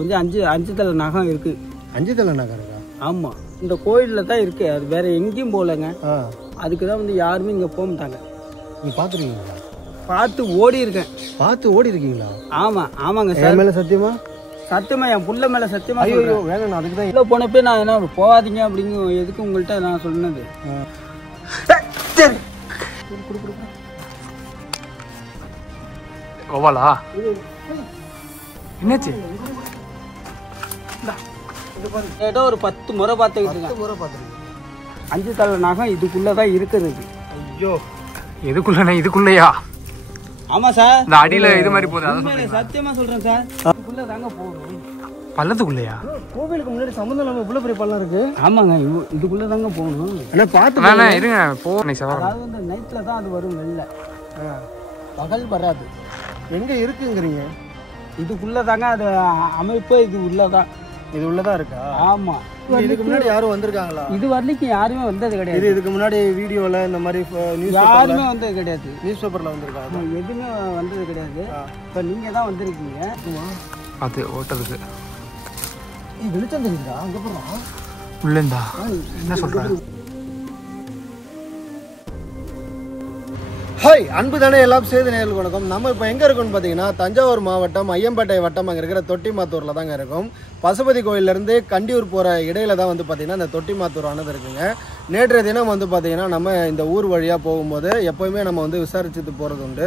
வந்து அஞ்சு தலை நகம் இருக்கு. 5 தலை நகம் இருக்கா? ஆமா, இந்த கோயிலில் தான் இருக்கு. அது வேற எங்கேயும் போகலங்க. அதுக்கு தான் வந்து யாருமே இங்கே போக மாட்டாங்க. நீ பார்த்துருக்கீங்களா? பார்த்து ஓடி இருக்கேன். பார்த்து ஓடி இருக்கீங்களா? ஆமா ஆமாங்க சார். மேலே சத்தியமா? சத்தியமா என் புள்ள மேல சத்தியமா. ஐயோ வேணும், அதுக்கு தான் இல்லை போனப்பே நான் என்ன போகாதீங்க அப்படிங்க எதுக்கு உங்கள்கிட்ட நான் சொன்னது. கோபாலா என்னாச்சு? ஏதோ ஒரு 10 முறை பார்த்துக்கிட்டு முறை பார்த்துருக்கேன். 5 தலை நகம் இதுக்குள்ளதான் இருக்கிறது. ஐயோ எதுக்குள்ளண்ணா? இதுக்குள்ளயா? ஆமா சார், இந்த அடியில இது மாதிரி போகுது. சத்தியமா சொல்றேன் சார், இதுக்குள்ள தாங்க போகணும். பள்ளத்துக்குள்ளயா? கோவிலுக்கு முன்னாடி சம்மந்தம் இல்லாம இவ்வளவு பெரிய பள்ளம் இருக்கு. ஆமாங்க, இதுக்குள்ள தாங்க போகணும். ஆனா பார்த்து இருங்க போ. அதாவது வந்து நைட்ல தான் அது வரும், வெளில பகல் வராது. எங்க இருக்குங்கிறீங்க? இதுக்குள்ள தாங்க அது அமைப்பு. இது உள்ளதான், இது உள்ளதா இருக்கா? ஆமா. இதுக்கு முன்னாடி யாரும் வந்திருக்காங்களா? இது வரைக்கும் யாருமே வந்தது கிடையாது. இதுக்கு முன்னாடி வீடியோல இந்த மாதிரி நியூஸ் யாருமே வந்தது கிடையாது. நியூஸ் பேப்பர்ல வந்திருக்காங்க. எதுவுமே வந்தது கிடையாது. இப்ப நீங்க தான் வந்திருக்கீங்க. அது ஓட்டதுக்கு வெளிச்சம் தெரியுதா? அங்க போறா உள்ளேந்தா என்ன சொல்றாங்க? ஹாய், அன்பு தானே எல்லாம் செய்தி நேயர்களுக்கு வணக்கம். நம்ம இப்போ எங்கே இருக்கோம்னு பார்த்தீங்கன்னா தஞ்சாவூர் மாவட்டம் ஐயம்பேட்டை வட்டம் அங்கே இருக்கிற தொட்டிமாத்தூரில் தாங்க இருக்கும். பசுபதி கோயிலேருந்து கண்டியூர் போகிற இடையில தான் வந்து பார்த்திங்கன்னா இந்த தொட்டிமாத்தூர் ஆனது இருக்குங்க. நேற்றைய தினம் வந்து பார்த்திங்கன்னா நம்ம இந்த ஊர் வழியாக போகும்போது எப்போயுமே நம்ம வந்து விசாரிச்சுட்டு போகிறது உண்டு,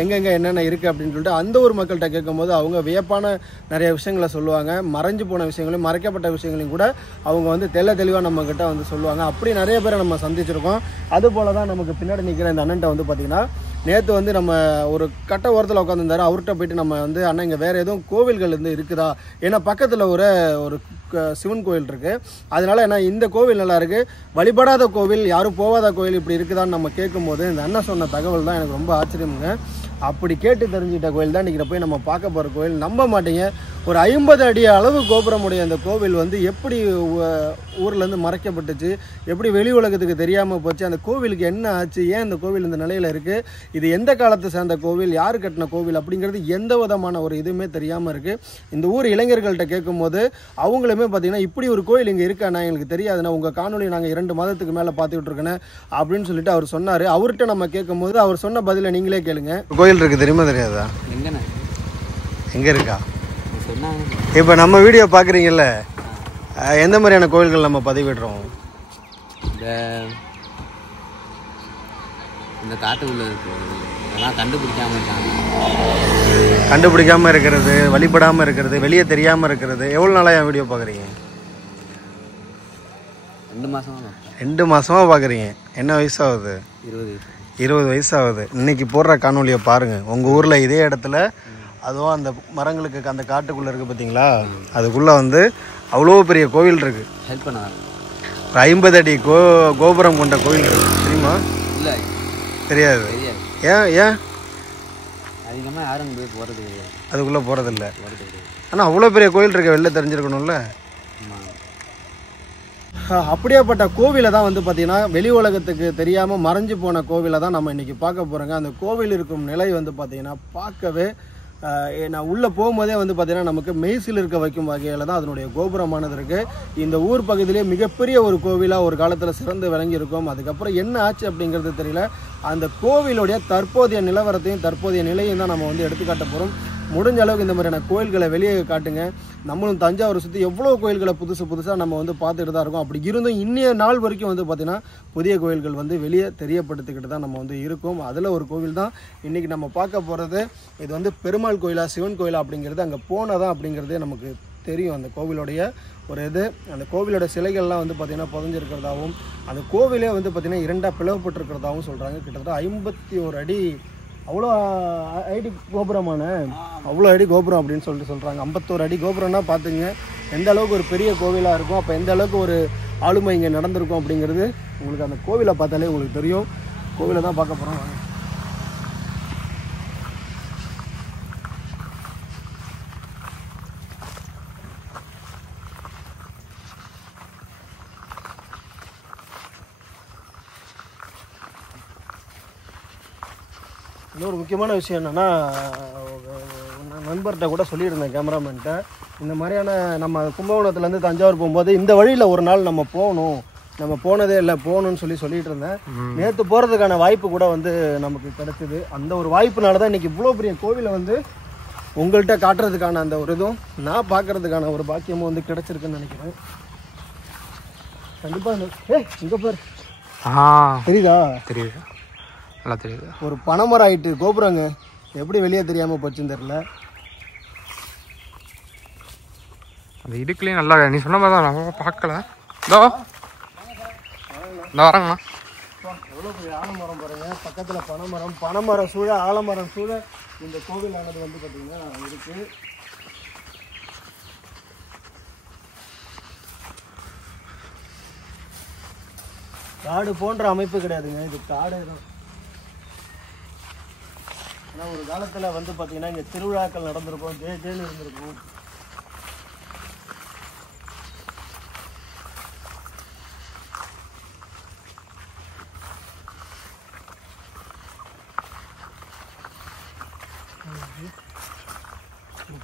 எங்கெங்கே என்னென்ன இருக்குது அப்படின்னு சொல்லிட்டு. அந்த ஊர் மக்கள்கிட்ட கேட்கும்போது அவங்க வியப்பான நிறைய விஷயங்களை சொல்லுவாங்க. மறைஞ்சு போன விஷயங்களையும் மறைக்கப்பட்ட விஷயங்களையும் கூட அவங்க வந்து தெளிவாக நம்மக்கிட்ட வந்து சொல்லுவாங்க. அப்படி நிறைய பேரை நம்ம சந்திச்சிருக்கோம். அதுபோல் தான் நமக்கு பின்னாடி நிற்கிற இந்த அண்ணன்ட்ட வந்து பார்த்திங்கன்னா நேற்று வந்து நம்ம ஒரு கட்ட ஓரத்தில் உட்காந்துருந்தாரு. அவர்கிட்ட போயிட்டு நம்ம வந்து அண்ணன் இங்கே வேறு எதுவும் கோவில்கள் வந்து இருக்குதா, ஏன்னா பக்கத்தில் ஒரு சிவன் கோவில் இருக்குது, அதனால ஏன்னா இந்த கோவில் நல்லா இருக்குது, வழிபடாத கோவில் யாரும் போகாத கோவில் இப்படி இருக்குதான்னு நம்ம கேட்கும்போது இந்த அண்ணன் சொன்ன தகவல் தான் எனக்கு ரொம்ப ஆச்சரியமுங்க. அப்படி கேட்டு தெரிஞ்சுக்கிட்ட கோயில் தான் இன்றைக்கி போய் நம்ம பார்க்க போகிற கோயில். நம்ப மாட்டீங்க, ஒரு 50 அடி அளவு கோபுரமுடைய அந்த கோவில் வந்து எப்படி ஊர்லேருந்து மறைக்கப்பட்டுச்சு, எப்படி வெளி உலகத்துக்கு தெரியாமல் போச்சு, அந்த கோவிலுக்கு என்ன ஆச்சு, ஏன் இந்த கோவில் இந்த நிலையில் இருக்குது, இது எந்த காலத்தை சேர்ந்த கோவில், யார் கட்டின கோவில் அப்படிங்கிறது எந்த விதமான ஒரு இதுவுமே தெரியாமல் இருக்குது. இந்த ஊர் இளைஞர்கள்ட்ட கேட்கும்போது அவங்களுமே பார்த்திங்கன்னா இப்படி ஒரு கோயில் இங்கே இருக்காண்ணா, எங்களுக்கு தெரியாதுண்ணா, உங்கள் காணொலி நாங்கள் 2 மாதத்துக்கு மேலே பார்த்துக்கிட்டு இருக்கேன்னு அப்படின்னு சொல்லிட்டு அவர் சொன்னார். அவர்கிட்ட நம்ம கேட்கும்போது அவர் சொன்ன பதிலை நீங்களே கேளுங்க. கோயில் இருக்குது தெரியுமா தெரியாதா? எங்கே இருக்கா? இப்போ நம்ம வீடியோ பார்க்குறீங்கல்ல, எந்த மாதிரியான கோயில்கள் நம்ம பதிவிடுறோம்? இந்த காட்டுக்குள்ள இருக்கு, அதெல்லாம் கண்டுபிடிக்காம இருக்கிறது, வழிபடாமல் இருக்கிறது, வெளியே தெரியாமல் இருக்கிறது. எவ்வளோ நாளாக என் வீடியோ பார்க்குறீங்க? 2 மாசமா. 2 மாசமா பார்க்குறீங்க. என்ன வயசாகுது? 20 வயசாகுது. இன்னைக்கு போடுற காணொலியை பாருங்கள். உங்கள் ஊரில் இதே இடத்துல அதுவும் அந்த மரங்களுக்கு அந்த காட்டுக்குள்ளே இருக்குது பார்த்தீங்களா, அதுக்குள்ளே வந்து அவ்வளோ பெரிய கோவில் இருக்குது. ஹெல்ப் பண்ண 50 அடி கோபுரம் கொண்ட கோவில் இருக்குது தெரியுமா? இல்லை, தெரியாது. ஏன் அதிகமாக யாரும் போய் போகிறது கிடையாது, அதுக்குள்ளே போகிறதில்ல. ஆனால் அவ்வளோ பெரிய கோவில் இருக்க வெளில தெரிஞ்சிருக்கணும்ல. அப்படியேப்பட்ட கோவிலை தான் வந்து பார்த்திங்கன்னா வெளி உலகத்துக்கு தெரியாமல் மறைஞ்சு போன கோவிலை தான் நம்ம இன்றைக்கி பார்க்க போகிறோங்க. அந்த கோவில் இருக்கும் நிலை வந்து பார்த்திங்கன்னா பார்க்கவே நான் உள்ளே போகும்போதே வந்து பார்த்திங்கன்னா நமக்கு மெய்சில் இருக்க வைக்கும் வகையில் தான் அதனுடைய கோபுரமானது இருக்குது. இந்த ஊர் பகுதியிலே மிகப்பெரிய ஒரு கோவிலாக ஒரு காலத்தில் சிறந்து விளங்கியிருக்கும். அதுக்கப்புறம் என்ன ஆச்சு அப்படிங்கிறது தெரியல. அந்த கோவிலுடைய தற்போதைய நிலவரத்தையும் தற்போதைய நிலையும் தான் நம்ம வந்து எடுத்துக்காட்ட போகிறோம். முடிஞ்ச அளவுக்கு இந்த மாதிரியான கோயில்களை வெளியே காட்டுங்க. நம்மளும் தஞ்சாவூரை சுற்றி எவ்வளோ கோயில்களை புதுசாக நம்ம வந்து பார்த்துக்கிட்டு தான் இருக்கோம். அப்படி இருந்தும் இன்னைய நாள் வரைக்கும் வந்து பார்த்திங்கன்னா புதிய கோயில்கள் வந்து வெளியே தெரியப்படுத்திக்கிட்டு தான் நம்ம வந்து இருக்கோம். அதில் ஒரு கோவில் தான் இன்றைக்கி நம்ம பார்க்க போகிறது. இது வந்து பெருமாள் கோயிலா சிவன் கோயிலா அப்படிங்கிறது அங்கே போனதான் அப்படிங்கிறதே நமக்கு தெரியும். அந்த கோவிலுடைய ஒரு இது, அந்த கோவிலோட சிலைகள்லாம் வந்து பார்த்திங்கன்னா புதஞ்சிருக்கிறதாகவும் அந்த கோவிலே வந்து பார்த்திங்கன்னா 2ஆக பிளவுபட்டிருக்கிறதாகவும் சொல்கிறாங்க. கிட்டத்தட்ட 51 அடி அவ்வளோ அடி கோபுரமான அவ்வளோ அடி கோபுரம் அப்படின்னு சொல்லிட்டு சொல்கிறாங்க. 51 அடி கோபுரம்னா பார்த்துங்க எந்த அளவுக்கு ஒரு பெரிய கோவிலாக இருக்கும், அப்போ எந்த அளவுக்கு ஒரு ஆளுமை இங்கே நடந்திருக்கும் அப்படிங்கிறது உங்களுக்கு அந்த கோவிலை பார்த்தாலே உங்களுக்கு தெரியும். கோவிலை தான் பார்க்க போகிறோம். இன்னொரு முக்கியமான விஷயம் என்னென்னா, நண்பர்கிட்ட கூட சொல்லியிருந்தேன் கேமராமேன்ட்ட, இந்த மாதிரியான நம்ம கும்பகோணத்துலேருந்து தஞ்சாவூர் போகும்போது இந்த வழியில் ஒரு நாள் நம்ம போகணும், நம்ம போனதே இல்லை, போகணும்னு சொல்லிட்டு இருந்தேன். நேற்று போகிறதுக்கான வாய்ப்பு கூட வந்து நமக்கு கிடைச்சிது. அந்த ஒரு வாய்ப்புனால தான் இன்றைக்கி இவ்வளோ பெரிய கோவிலை வந்து உங்கள்கிட்ட காட்டுறதுக்கான அந்த ஒரு இதுவும் நான் பார்க்குறதுக்கான ஒரு பாக்கியமும் வந்து கிடைச்சிருக்குன்னு நினைக்கிறேன். கண்டிப்பாக இங்கே பாரு, தெரியுதா? தெரியுது, நல்லா தெரியுது. ஒரு பனைமரம் ஆயிட்டு கோபுரங்க, எப்படி வெளியே தெரியாமல் போச்சுன்னு தெரில. அந்த இடுக்குலேயும் நல்லா நீ சொன்ன மாதிரி தான் நான் பார்க்கல. இதோ இந்த வரேங்கண்ணா. எவ்வளோ பெரிய ஆலமரம் பாருங்க, பக்கத்தில் பனைமரம் சூழ ஆலமரம் சூழ இந்த கோவிலானது வந்து பார்த்தீங்கன்னா இருக்குது. காடு போன்ற அமைப்பு கிடையாதுங்க, இது காடே தான். ஆனால் ஒரு காலத்தில் வந்து பார்த்தீங்கன்னா இங்கே திருவிழாக்கள் நடந்திருக்கும், ஜேன்னு இருந்திருக்கும்.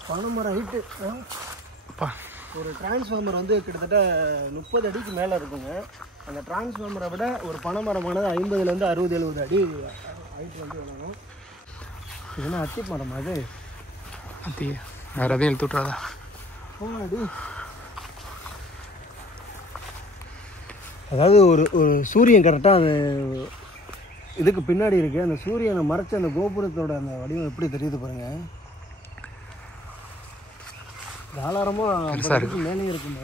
பனைமரம் ஹைட்டு, ஒரு டிரான்ஸ்ஃபார்மர் வந்து கிட்டத்தட்ட 30 அடிக்கு மேலே இருக்குங்க. அந்த டிரான்ஸ்ஃபார்மரை விட ஒரு பனைமரமானது 50லேருந்து 60-70 அடி ஹைட் வந்து வேணும். இதுனா அத்தி மரம், அது அத்தி வேறு எதையும் இழுத்து விட்றாதா? அடி அதாவது ஒரு சூரியன் கரெக்டாக அந்த இதுக்கு பின்னாடி இருக்குது. அந்த சூரியனை மறைச்ச அந்த கோபுரத்தோட அந்த வடிவம் எப்படி தெரியுது பாருங்க. தாராளமாக மேலே இருக்கும்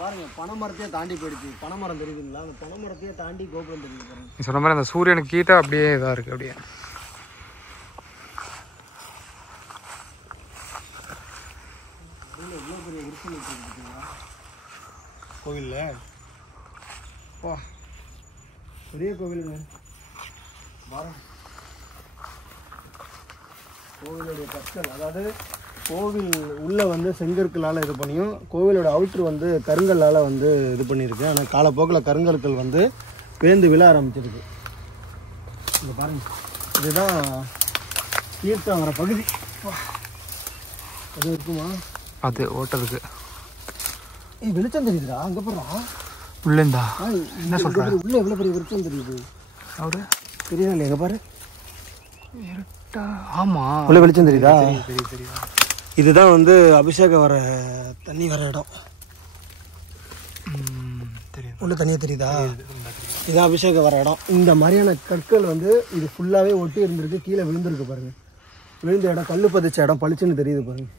பாருங்க. பனைமரத்தையே தாண்டி போயிடுச்சு. பனைமரம் தெரியுதுங்களா? அந்த பனைமரத்தையே தாண்டி கோபுரம் தெரியுது பாருங்க. நீ சொன்ன மாதிரி அந்த சூரியனுக்கு கீழே அப்படியே இதாக இருக்குது. அப்படியே எவ்வளோ பெரிய விருப்பம் இருக்குங்களா கோவிலில்? வா, பெரிய கோவிலுங்க. பாருங்க கோவிலுடைய கற்கள், அதாவது கோவில் உள்ளே வந்து செங்கற்களால் இது பண்ணியும் கோவிலோட அவுட்ரு வந்து கருங்கல்லால் வந்து இது பண்ணியிருக்கு. ஆனால் காலப்போக்கில் கருங்கற்கள் வந்து பேர்ந்து விழ ஆரம்பிச்சிருக்கு. இங்கே பாருங்க, இதுதான் தீர்த்தம் வர பகுதி. அது இருக்குமா? அது ஓட்டருக்கு வெளிச்சம் தெரியுதுடா, அங்கே போடுறா உள்ளேந்தா. என்ன சொல்கிறேன், உள்ளே எவ்வளோ பெரிய வெளிச்சம் தெரியுது அவரு தெரியுதா இல்லையா? எங்கே பாரு, ஆமாம் உள்ள வெளிச்சம் தெரியுதா? தெரியுதா? இதுதான் வந்து அபிஷேகம் வர தண்ணி வர இடம். தெரியுது, உள்ள தண்ணியே தெரியுதா? இதுதான் அபிஷேகம் வர இடம். இந்த மாதிரியான கற்கள் வந்து இது ஃபுல்லாகவே ஒட்டி இருந்திருக்கு. கீழே விழுந்திருக்கு பாருங்க. விழுந்த இடம், கல் பதிச்ச இடம் பளிச்சுன்னு தெரியுது பாருங்க.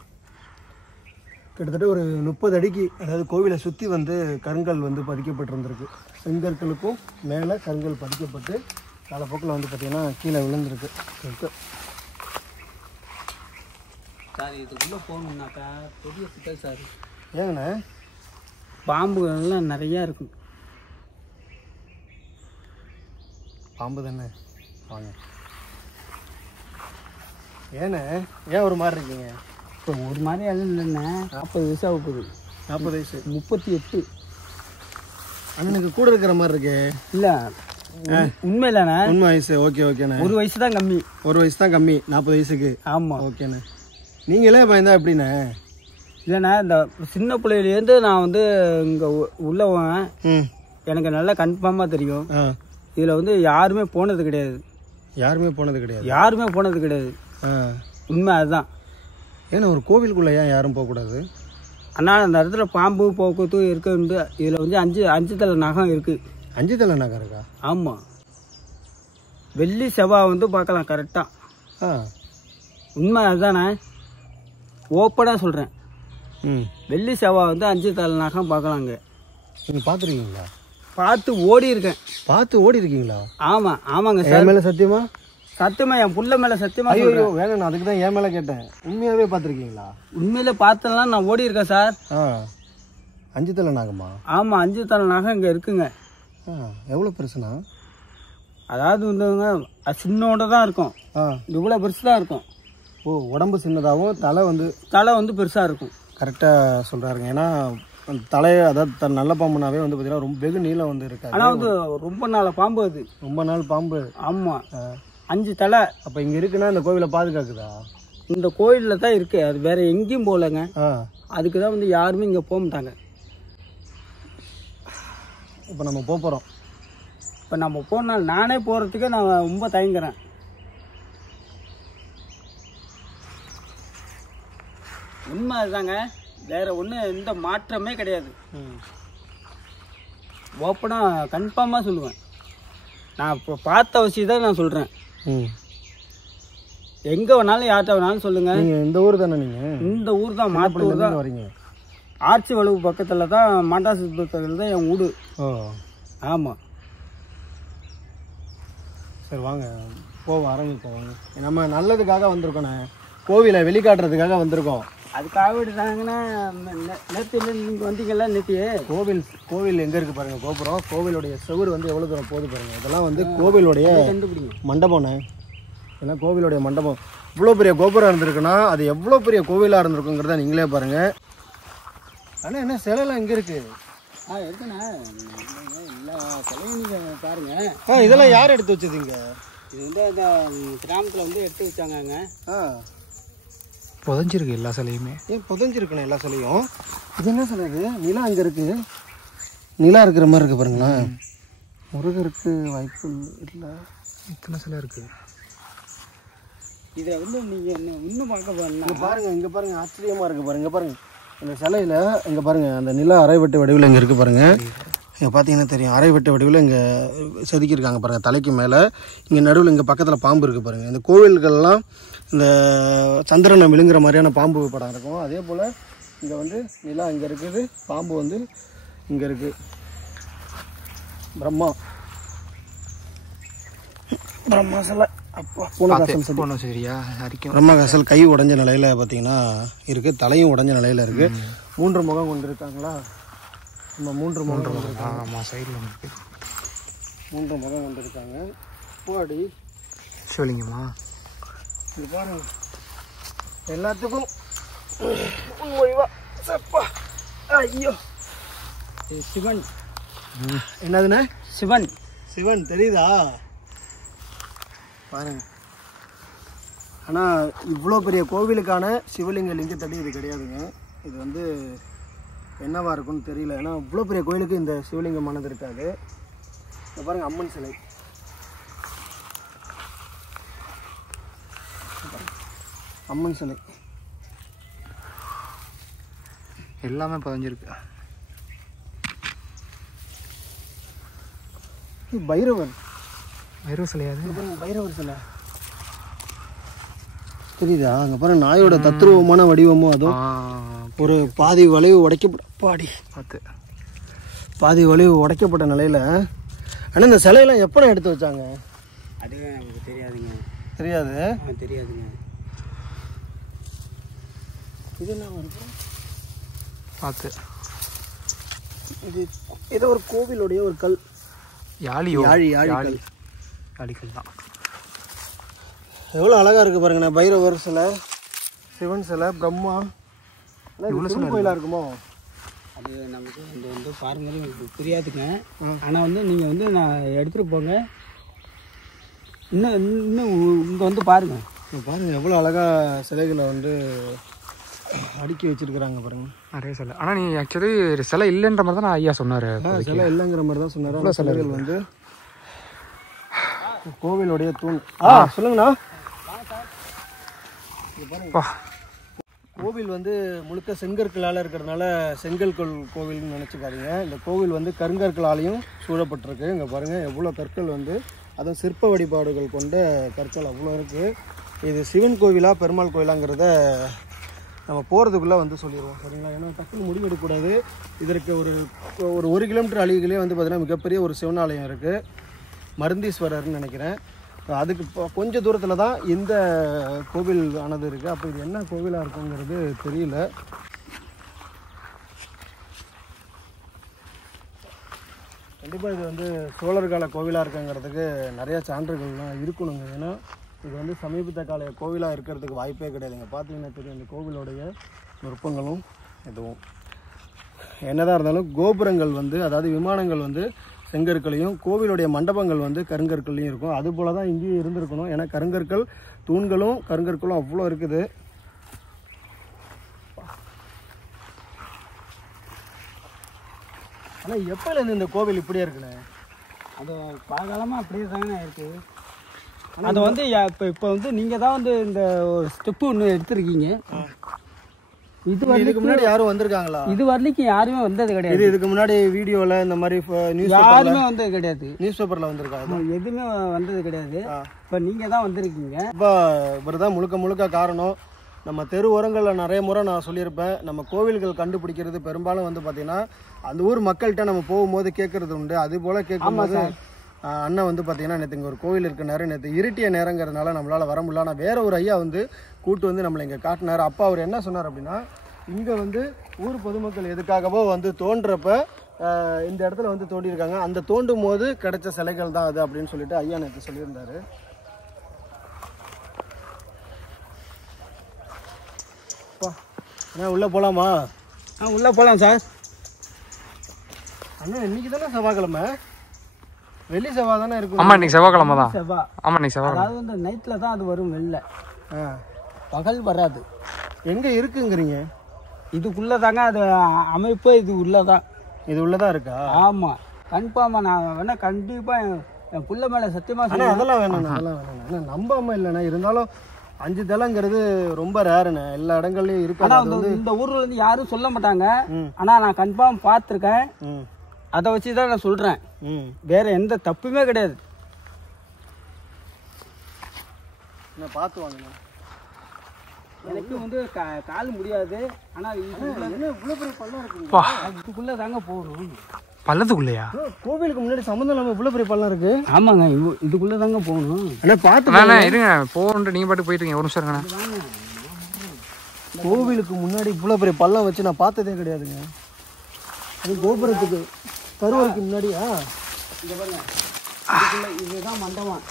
கிட்டத்தட்ட ஒரு 30 அடிக்கு, அதாவது கோவிலை சுற்றி வந்து கருங்கல் வந்து பதிக்கப்பட்டிருந்திருக்கு. செங்கற்களுக்கும் மேலே கருங்கல் பதிக்கப்பட்டு காலப்போக்கில் வந்து பார்த்தீங்கன்னா கீழே விழுந்திருக்கு. சார் இதுக்குள்ளே போகணுன்னாக்கா பெரிய சிக்கல் சார். ஏங்கண்ணே? பாம்புகள்லாம் நிறையா இருக்கும். பாம்பு தானே? வாங்க. ஏண்ணே ஏன் ஒரு மாதிரி இருக்கீங்க? இப்போ ஒரு மாதிரி எல்லாம் இல்லைண்ணே, 40 வயசு ஆக போகுது. 40 வயசு? 38. அண்ணனுக்கு கூட இருக்கிற மாதிரி இருக்கே. இல்லை உண்மையிலண்ணே, உண்மை வயசு. ஓகே ஓகேண்ணே. 1 வயசு தான் கம்மி. 1 வயசு தான் கம்மி 40 வயசுக்கு. ஆமாம். ஓகேண்ணே. நீங்களே பயந்தா எப்படிண்ணே? இல்லைண்ணா, இந்த சின்ன பிள்ளையிலேருந்து நான் வந்து இங்கே உள்ளவன் எனக்கு நல்லா கன்ஃபார்மாக தெரியும். இதில் வந்து யாருமே போனது கிடையாது. யாருமே போனது கிடையாது? யாருமே போனது கிடையாது. உண்மை அதுதான். ஏன்னா ஒரு கோவிலுக்குள்ளே ஏன் யாரும் போகக்கூடாது? அண்ணா அந்த இடத்துல பாம்பு போக்குவரத்து இருக்குது. இதில் வந்து அஞ்சு தலை நகம் இருக்குது. 5 தலை நகம் இருக்கா? ஆமாம். வெள்ளி செவ்வாய் வந்து பார்க்கலாம் கரெக்டாக. உண்மை அதுதானே, ஓப்பனாக சொல்கிறேன். வெள்ளி செவ்வாய் வந்து 5 தலை நகம் பார்க்கலாங்க. நீங்கள் பார்த்துருக்கீங்களா? பார்த்து ஓடி இருக்கேன். பார்த்து ஓடி இருக்கீங்களா? ஆமாம். ஆமாங்க சார். என் மேலே சத்தியமா? சத்தியமா, என் புள்ள மேலே சத்தியமா. ஐயோ வேணாம், நான் அதுக்கு தான் என் மேலே கேட்டேன். உண்மையாகவே பார்த்துருக்கீங்களா? உண்மையில பார்த்தலாம் நான் ஓடி இருக்கேன் சார். 5 தலை நாகமா? ஆமாம், 5 தலை நகம் இங்கே இருக்குங்க. எவ்வளோ பெருசுண்ணா? அதாவது வந்துங்க சின்னோட தான் இருக்கும். இவ்வளோ பெருசு தான் இருக்கும். ஓ, உடம்பு சின்னதாகவும் தலை வந்து பெருசாக இருக்கும். கரெக்டாக சொல்கிறாருங்க. ஏன்னா தலையை, அதாவது நல்ல பாம்புனாவே வந்து பார்த்தீங்கன்னா ரொம்ப வெகு நீளம் வந்து இருக்காது. ஆனால் வந்து ரொம்ப நாள் பாம்பு, அது ரொம்ப நாள் பாம்பு. ஆமாம். 5 தலை. அப்போ இங்கே இருக்குன்னா இந்த கோவிலை பாதுகாக்குதா? இந்த கோயிலில் தான் இருக்குது, அது வேறு எங்கேயும் போகலங்க. ஆ, அதுக்கு தான் வந்து யாருமே இங்கே போக மாட்டாங்க. இப்போ நம்ம போகிறோம். இப்போ நம்ம போனால் நானே போகிறதுக்கு நான் ரொம்ப தயங்குறேன். உண்மை அதுதாங்க, வேறு ஒன்றும் எந்த மாற்றமே கிடையாது. ஓப்பனாக கன்ஃபார்மாக சொல்லுவேன். நான் இப்போ பார்த்த விஷயம் தான் நான் சொல்கிறேன். எங்கே வேணாலும் யார்கிட்ட வேணாலும் சொல்லுங்கள். நீங்கள் இந்த ஊர் தானே? நீங்கள் இந்த ஊர் தான், மாத்தூர் தான் வரீங்க. ஆர்ச்சி வலுவு பக்கத்தில் தான் மாண்டாசுபுரத்தில் தான் என் வீடு. ஓ ஆமாம். சரி வாங்க போவோம், ஆரம்பிப்போம். வாங்க, நம்ம நல்லதுக்காக வந்திருக்கோண்ணே, கோவிலை வெளிக்காட்டுறதுக்காக வந்திருக்கோம். அதுக்காக விட்டுட்டாங்கன்னா நேற்று நீங்கள் வந்தீங்கல்ல, நேற்று கோவில் எங்கே இருக்குது பாருங்கள், கோபுரம். கோவிலுடைய செவுரு வந்து எவ்வளோ தூரம் போகுது பாருங்கள். இதெல்லாம் வந்து கோவிலுடைய கண்டுபிடிங்க மண்டபம்ண்ணே. ஏன்னா கோவிலுடைய மண்டபம் இவ்வளோ பெரிய கோபுரம் இருந்திருக்குன்னா அது எவ்வளோ பெரிய கோவிலாக இருந்திருக்குங்கிறத நீங்களே பாருங்கள். ஆனால் என்ன சிலைலாம் எங்கே இருக்குது? இருக்குண்ணா, எல்லா சிலையும் நீங்கள் பாருங்கள். இதெல்லாம் யார் எடுத்து வச்சதுங்க? இது வந்து அந்த கிராமத்தில் வந்து எடுத்து வச்சாங்க. புதஞ்சிருக்கு எல்லா சிலையுமே. ஏன் புதஞ்சிருக்கணும் எல்லா சிலையும்? இது என்ன சிலை? இது நிலா அங்கே இருக்குது, நிலா இருக்கிற மாதிரி இருக்குது பாருங்களேன். முருகருக்கு வாய்ப்பு இல்லை. இத்தனை சிலை இருக்குது. இதில் வந்து நீங்கள் இன்னும் பார்க்க இங்கே பாருங்கள், இங்கே பாருங்கள், ஆச்சரியமாக இருக்குது பாருங்கள். இங்கே பாருங்கள் இந்த சிலையில், இங்கே பாருங்கள் அந்த நிலா அரைவட்டு வடிவில் இங்கே இருக்குது பாருங்கள். இங்கே பார்த்தீங்கன்னா தெரியும், அரைவட்டு வடிவில் இங்கே செதுக்கியிருக்காங்க பாருங்கள் தலைக்கு மேலே. இங்கே நடுவில் இங்கே பக்கத்தில் பாம்பு இருக்குது பாருங்கள். இந்த கோவில்கள்லாம் இந்த சந்திரனை விழுங்குற மாதிரியான பாம்பு படம் இருக்கும். அதே போல் இங்கே வந்து நிலா இங்கே இருக்குது, பாம்பு வந்து இங்கே இருக்குது. பிரம்மா சிலை, அப்பா பூனகாசல் சரியா பிரம்மகாசல் கை உடைஞ்ச நிலையில் பார்த்தீங்கன்னா இருக்குது, தலையும் உடைஞ்ச நிலையில் இருக்குது. 3 முகம் கொண்டு இருக்காங்களா? நம்ம 3 முகம் சைடில் 3 முகம் கொண்டு இருக்காங்க. போடி சிவலிங்கம்மா இது பாருங்க, எல்லாத்துக்கும் ஐயோ சிவன். என்னதுண்ணே? சிவன். சிவன் தெரியுதா பாருங்க. ஆனால் இவ்வளோ பெரிய கோவிலுக்கான சிவலிங்க லிங்கத்தடி இது கிடையாதுங்க. இது வந்து என்னவா இருக்குன்னு தெரியல. ஏன்னா இவ்வளோ பெரிய கோயிலுக்கு இந்த சிவலிங்கமானது இருக்காது. இந்த பாருங்க அம்மன் சிலை, அம்மன் சிலை எல்லாமே புதஞ்சிருக்கு. பைரவர் சிலையாது? பைரவர் சிலை தெரியுதா? அங்கே பாருங்க நாயோட தத்ரூபமான வடிவமும், அதுவும் ஒரு பாதி வளைவு உடைக்கப்பட்ட நிலையில். ஆனால் இந்த சிலையெல்லாம் எப்போ எடுத்து வச்சாங்க? அதுவே நமக்கு தெரியாதுங்க. தெரியாதுங்க. இது என்ன வருது? பார்த்து இது ஏதோ ஒரு கோவிலுடைய ஒரு கல். யாழிகள் தான். எவ்வளோ அழகாக இருக்குது பாருங்கண்ணா. பைரவர் சிலை, சிவன் சிலை, பிரம்மா. இவ்வளோ சிலை கோயிலாக இருக்குமோ? அது நமக்கு வந்து பாருங்க எனக்கு புரியாதுங்க. ஆனால் வந்து நீங்கள் வந்து நான் எடுத்துகிட்டு போங்க, இன்னும் இங்கே வந்து பாருங்கள். பாருங்கள் எவ்வளோ அழகாக சிலைகளை வந்து அடுக்கி வச்சிருக்கிறாங்க பாருங்க, நிறைய சிலை. ஆனால் நீ ஆக்சுவலி சிலை இல்லைன்ற மாதிரி தான் ஐயா சொன்னார். சிலை இல்லைங்கிற மாதிரி தான் சொன்னார். சிலைகள் வந்து கோவிலுடைய தூண். சொல்லுங்கண்ணா. கோவில் வந்து முழுக்க செங்கற்களால் இருக்கிறதுனால செங்கல் கோவில்னு நினச்சிக்காதீங்க. இந்த கோவில் வந்து கருங்கற்களாலையும் சூழப்பட்டிருக்கு. இங்கே பாருங்கள் எவ்வளோ கற்கள் வந்து, அதுவும் சிற்ப வழிபாடுகள் கொண்ட கற்கள் அவ்வளோ இருக்குது. இது சிவன் கோவிலா பெருமாள் கோயிலாங்கிறத நம்ம போகிறதுக்குள்ளே வந்து சொல்லிடுவோம், சரிங்களா? ஏன்னா டக்குன்னு முடிவெடுக்கக்கூடாது. இதற்கு ஒரு 1 கிலோமீட்டர் அருகிலே வந்து பார்த்திங்கன்னா மிகப்பெரிய ஒரு சிவனாலயம் இருக்குது, மருந்தீஸ்வரர்னு நினைக்கிறேன். அதுக்கு கொஞ்சம் தூரத்தில் தான் இந்த கோவில் ஆனது இருக்குது. அப்போ இது என்ன கோவிலாக இருக்குங்கிறது தெரியல. கண்டிப்பாக இது வந்து சோழர் கால கோவிலாக இருக்குங்கிறதுக்கு நிறையா சான்றுகள்லாம் இருக்கணுங்க. ஏன்னா இது வந்து சமீபத்த கால கோவிலாக இருக்கிறதுக்கு வாய்ப்பே கிடையாதுங்க. பார்த்தீங்கன்னா தெரியும் இந்த கோவிலுடைய நுட்பங்களும் எதுவும். என்னதான் இருந்தாலும் கோபுரங்கள் வந்து, அதாவது விமானங்கள் வந்து செங்கற்களையும், கோவிலுடைய மண்டபங்கள் வந்து கருங்கற்கள்லையும் இருக்கும். அது போல தான் இங்கேயும் இருந்திருக்கணும். ஏன்னா கருங்கற்கள், தூண்களும் கருங்கற்களும் அவ்வளோ இருக்குது. ஆனால் எப்போலேருந்து இந்த கோவில் இப்படியே இருக்குண்ணே? அது பலகாலமாக அப்படியே தானே இருக்குது. அது வந்து இப்போ வந்து நீங்கள் தான் வந்து இந்த ஒரு ஸ்டெப்பு ஒன்று எடுத்துருக்கீங்க. இதுக்கு முன்னாடி யாரும் வந்திருக்காங்களா? இது வரைக்கும் யாருமே வந்தது கிடையாது. இதுக்கு முன்னாடி வீடியோவில் இந்த மாதிரி யாருமே வந்தது கிடையாது. நியூஸ் பேப்பரில் வந்திருக்காங்க, எதுவுமே வந்தது கிடையாது. இப்போ நீங்கள் தான் வந்திருக்கீங்க. இப்போ இவர் தான் முழுக்க முழுக்க காரணம். நம்ம தெரு ஓரங்களில் நிறைய முறை நான் சொல்லியிருப்பேன், நம்ம கோவில்கள் கண்டுபிடிக்கிறது பெரும்பாலும் வந்து பார்த்திங்கன்னா அந்த ஊர் மக்கள்கிட்ட நம்ம போகும்போது கேட்குறது உண்டு. அது போல் கேட்கும்போது அண்ணன் வந்து பார்த்திங்கன்னா நேற்று இங்கே ஒரு கோவில் இருக்க நேரம், நேற்று இருட்டிய நேரங்கிறதுனால நம்மளால் வர முடியல. ஆனால் வேற ஒரு ஐயா வந்து கூட்டு வந்து நம்மளை இங்கே காட்டினார். அப்போ அவர் என்ன சொன்னார் அப்படின்னா, இங்கே வந்து ஊர் பொதுமக்கள் எதுக்காகவோ வந்து தோன்றப்ப இந்த இடத்துல வந்து தோண்டியிருக்காங்க, அந்த தோண்டும் போது கிடைச்ச சிலைகள் தான் அது அப்படின்னு சொல்லிட்டு ஐயா நேற்று சொல்லியிருந்தாரு. அண்ணா உள்ளே போகலாமா? உள்ளே போகலாம் சார். அண்ணா இன்னைக்கு தானே செவ்வாய்க்கிழமை, வெள்ளி செவ்வாய் தானே இருக்கும். ஆமாம் இன்னைக்கு செவ்வாய்க்கிழமை தான். செவ்வாய். ஆமாம் இன்னைக்கு செவ்வாய். அதாவது வந்து நைட்டில் தான் அது வரும், வெளில பகல் வராது. எங்கே இருக்குங்கிறீங்க? இதுக்குள்ளே தாங்க அது அமைப்பு. இது உள்ளே தான், இது உள்ளதான் இருக்கா? ஆமாம் கன்ஃபார்மாக. நான் வேணா கண்டிப்பாக என் புள்ள மேலே சத்தியமாக ஆனால் அதெல்லாம் வேணாண்ணா, அதெல்லாம் வேணாண்ணா. ஆனால் நம்பாமல் இல்லைண்ணா, இருந்தாலும் 5 தலங்கிறது ரொம்ப ரேருண்ணே, எல்லா இடங்கள்லையும் இருக்கு. ஆனால் இந்த ஊரில் வந்து யாரும் சொல்ல மாட்டாங்க. ஆனால் நான் கன்ஃபார்ம் பார்த்துருக்கேன். அதை வச்சு தான் நான் சொல்கிறேன், வேற எந்த தப்புமே கிடையாது. என்ன பார்த்து வாங்க. எனக்கு வந்து கால் முடியாது. ஆனால் என்ன இவ்வளோ பெரிய பள்ளம் இருக்குங்க? இதுக்குள்ளே தாங்க போகணும். பள்ளத்துக்குள்ளையா? கோவிலுக்கு முன்னாடி சம்மந்தம் இல்லாமல் இவ்வளோ பெரிய பள்ளம் இருக்கு. ஆமாங்க, இதுக்குள்ளே தாங்க போகணும். ஆனால் பார்த்து இருங்க போகணும், நீங்கள் பாட்டு போயிட்டு இருக்கீங்க. ஒரு நிமிஷம் இருங்கண்ணா. கோவிலுக்கு முன்னாடி இவ்வளோ பெரிய பள்ளம் வச்சு நான் பார்த்ததே கிடையாதுங்க. அது கோபுரத்துக்கு கருவறைக்கு முன்னாடியா? இங்க பாருங்க, இதுதான் மண்டபம்.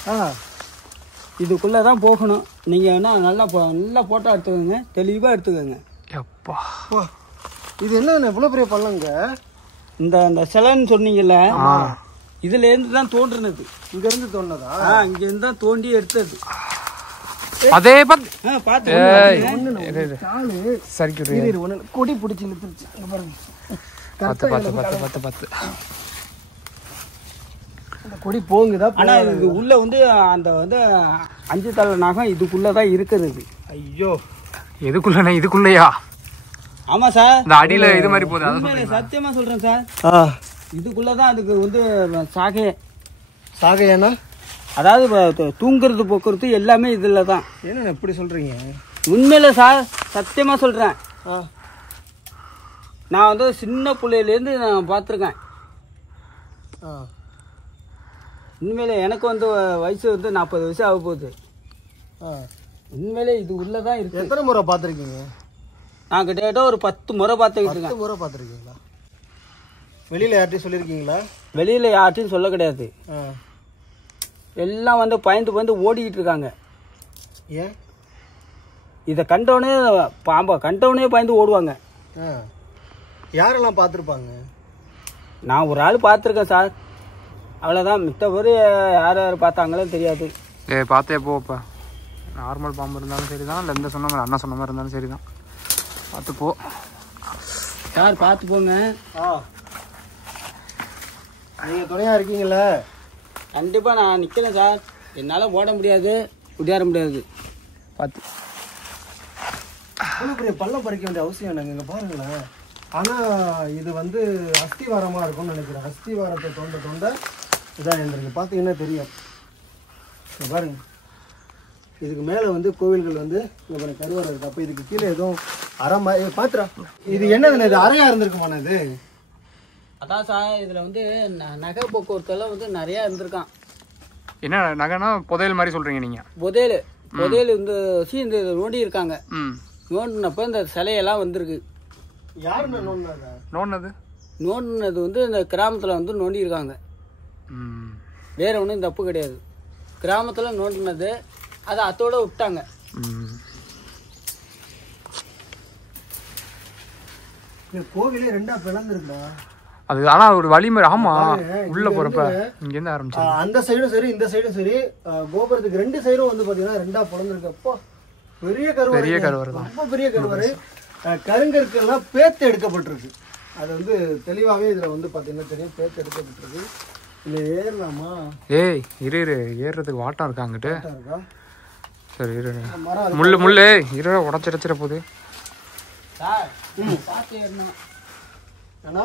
இதுக்குள்ளே தான் போகணும். நீங்கள் என்ன நல்லா ஃபோட்டோ எடுத்துக்கோங்க, தெளிவாக எடுத்துக்கோங்க. எப்பா இது என்ன இவ்வளோ பெரிய பள்ளங்க? இந்த சிலைன்னு சொன்னீங்கல்ல, இதுலேருந்து தான் தோன்றுனது. இங்கேருந்து தோணுனதா? இங்கேருந்து தான் தோண்டி எடுத்தது. அதே பார்த்து கொடி பிடிச்சி இழுத்துருச்சு. அங்கே பாருங்க, பார்த்து கொடி போங்குதா? ஆனால் இது உள்ள வந்து அந்த வந்து 5 தலை நகம் இதுக்குள்ளே தான் இருக்கிறது. ஐயோ, எதுக்குள்ளண்ணா? இதுக்குள்ளையா? ஆமா சார், இந்த அடியில இது மாதிரி போகுது. சத்தியமா சொல்றேன் சார், இதுக்குள்ளதான் அதுக்கு வந்து சாகையானா, அதாவது தூங்குறது போக்குறது எல்லாமே இதுல தான். என்ன எப்படி சொல்றீங்க? உண்மையில சார், சத்தியமா சொல்றேன். நான் வந்து சின்ன பிள்ளையிலேருந்து நான் பார்த்துருக்கேன். உண்மையில எனக்கு வந்து வயசு வந்து 40 வயசு ஆக போகுது. உண்மையிலே இது உள்ளதான் இருக்கு. எத்தனை முறை பார்த்துருக்கீங்க? நான் கிட்டத்தட்ட ஒரு 10 முறை பார்த்துக்கிட்டு இருக்கேன். 10 முறை பார்த்துருக்கீங்களா? வெளியில் யார்ட்டையும் சொல்லியிருக்கீங்களா? வெளியில் யார்ட்டையும் சொல்ல கிடையாது. எல்லாம் வந்து பயந்து ஓடிக்கிட்டு இருக்காங்க. ஏன்? இதை கண்டவனே, பாம்பை கண்டவனே பயந்து ஓடுவாங்க. யாரெல்லாம் பார்த்துருப்பாங்க? நான் ஒரு ஆள் பார்த்துருக்கேன் சார், அவ்வளோதான். மித்தபடி யார் யார் பார்த்தாங்களோ தெரியாது. பார்த்தே போப்பா. நார்மல் பாம்பு இருந்தாலும் சரி தான், இல்லை இந்த சொன்ன மாதிரி அண்ணா சொன்ன மாதிரி இருந்தாலும் சரி தான், பார்த்து போ சார். பார்த்து போங்க. நீங்கள் துணையாக இருக்கீங்களே? கண்டிப்பாக நான் நிற்கிறேன் சார். என்னால் ஓட முடியாது, குடியார முடியாது. பார்த்து அவ்வளோ பெரிய பள்ளம் பறிக்க வேண்டிய அவசியம் இல்லைங்க. இங்கே பாருங்களேன். ஆனால் இது வந்து அஸ்திவாரமாக இருக்கும்னு நினைக்கிறேன். அஸ்திவாரத்தை தோண்ட இதாக இருந்திருக்கு. பார்த்தீங்கன்னா தெரியும். இங்கே பாருங்க, இதுக்கு மேலே வந்து கோவில்கள் வந்து இங்கே பாருங்க கருவறை இருக்குது. அப்போ இதுக்கு கீழே எதுவும் அரை மாதிரி பாத்துறா. இது என்னதுண்ணே? இது அறையாக இருந்திருக்குமாண்ணா இது? அதான் சார், இதில் வந்து நகை போக்குவரத்தெல்லாம் வந்து நிறையா இருந்திருக்கான். என்ன நகைனா புதையல் மாதிரி சொல்கிறீங்க நீங்கள்? புதையல் வந்து இந்த நோண்டி இருக்காங்க. நோண்டினப்போ இந்த சிலையெல்லாம் வந்திருக்கு. யாருன்னு நோண்டினது வந்து இந்த கிராமத்தில் வந்து நோண்டி இருக்காங்க. வேற ஒன்றும் தப்பு கிடையாது. கிராமத்தில் நோண்டினது அதை அத்தோட விட்டாங்க. கோவிலே 2ஆ பிளந்துருக்கா? அது ஆனா ஒரு வழி மாதிரி. ஆமா உள்ள போறப்ப இங்க இருந்து ஆரம்பிச்சு அந்த சைடும் சரி இந்த சைடும் சரி கோபுரத்துக்கு 2 சைடும் வந்து பாத்தீங்கன்னா 2ஆ பிளந்திருக்கு. அப்போ பெரிய கருவறை தான், ரொம்ப பெரிய கருவறை. கருங்கற்கெல்லாம் பேத்து எடுக்கப்பட்டிருக்கு. அது வந்து தெளிவாகவே இதுல வந்து பாத்தீங்கன்னா தெரியும், பேத்து எடுக்கப்பட்டிருக்கு. இல்ல ஏறலாமா? ஏய் இரு ஏறுறதுக்கு வாட்டம் இருக்கா அங்கிட்டு? இருக்கா? சரி இரு. முள்ளு இரு உடச்சிட போகுது. சார் பார்த்து ஏறணும் அண்ணா,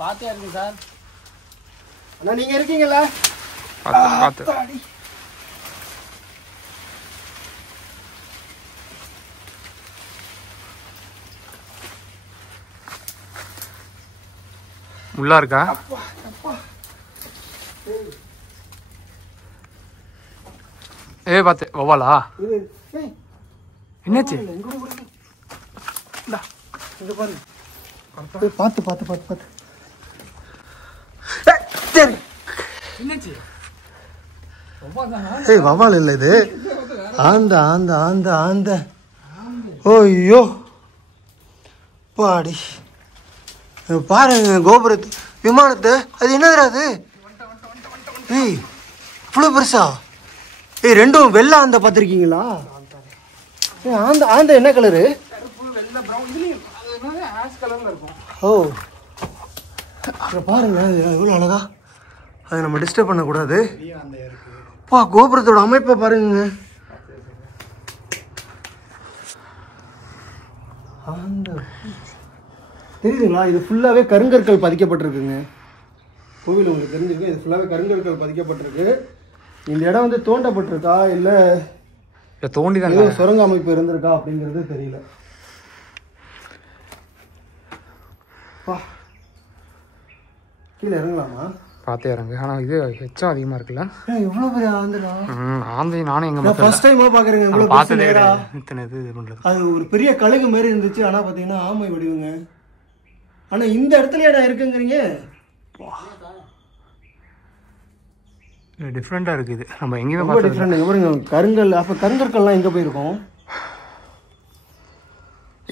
பார்த்து ஏறுங்க சார். அண்ணா நீங்க இருக்கீங்களா? பார்த்து முள்ளா இருக்கா? பார்த்து வவ்வாலா? என்னாச்சு? பார்த்து என்னாச்சு? வவ்வால் இல்லை இது, ஆந்த ஆந்த ஆந்த ஆந்த. ஓய்யோ பாடி பாருங்க கோபுரத்து விமானத்தை. அது என்னதுடா அது? ஏய் இவ்வளோ பெருசா? ஏய் ரெண்டும் வெள்ளை ஆந்த பார்த்துருக்கீங்களா? ஆந்த ஆந்த என்ன கலரு? ஓ பாருங்க எவ்வளோ அழகா. அதை நம்ம டிஸ்டர்ப் பண்ணக்கூடாது. பா கோபுரத்தோட அமைப்பை பாருங்க. தெரியுதுங்களா? இது ஃபுல்லாகவே கருங்கற்கள் பதிக்கப்பட்டிருக்குங்க. கோவில் உங்களுக்கு தெரிஞ்சுங்க, இது ஃபுல்லாகவே கருங்கற்கள் பதிக்கப்பட்டிருக்கு. இந்த இடம் வந்து தோண்டப்பட்டிருக்கா இல்லை தோண்டி தான் சுரங்க அமைப்பு இருந்திருக்கா அப்படிங்கிறது தெரியல. கீழே இறங்கலாமா? பார்த்து இறங்கு. ஆனால் இது எச்சம் அதிகமாக இருக்குல்ல? எவ்வளோ பெரிய ஆந்திரா. ஆந்தை நானும் எங்கே ஃபர்ஸ்ட் டைமாக பார்க்குறேங்க. எவ்வளோ பார்த்ததே இத்தனை இது பண்ணுறது. அது ஒரு பெரிய கழுகு மாதிரி இருந்துச்சு. ஆனால் பார்த்தீங்கன்னா ஆமை வடிவுங்க. ஆனால் இந்த இடத்துல இடம் இருக்குங்கிறீங்க. டிஃப்ரெண்ட்டாக இருக்குது. இது நம்ம எங்கேயுமே ரொம்ப டிஃப்ரெண்ட். பாருங்க கருங்கல். அப்போ கருங்கற்கள்லாம் எங்கே போயிருக்கோம்?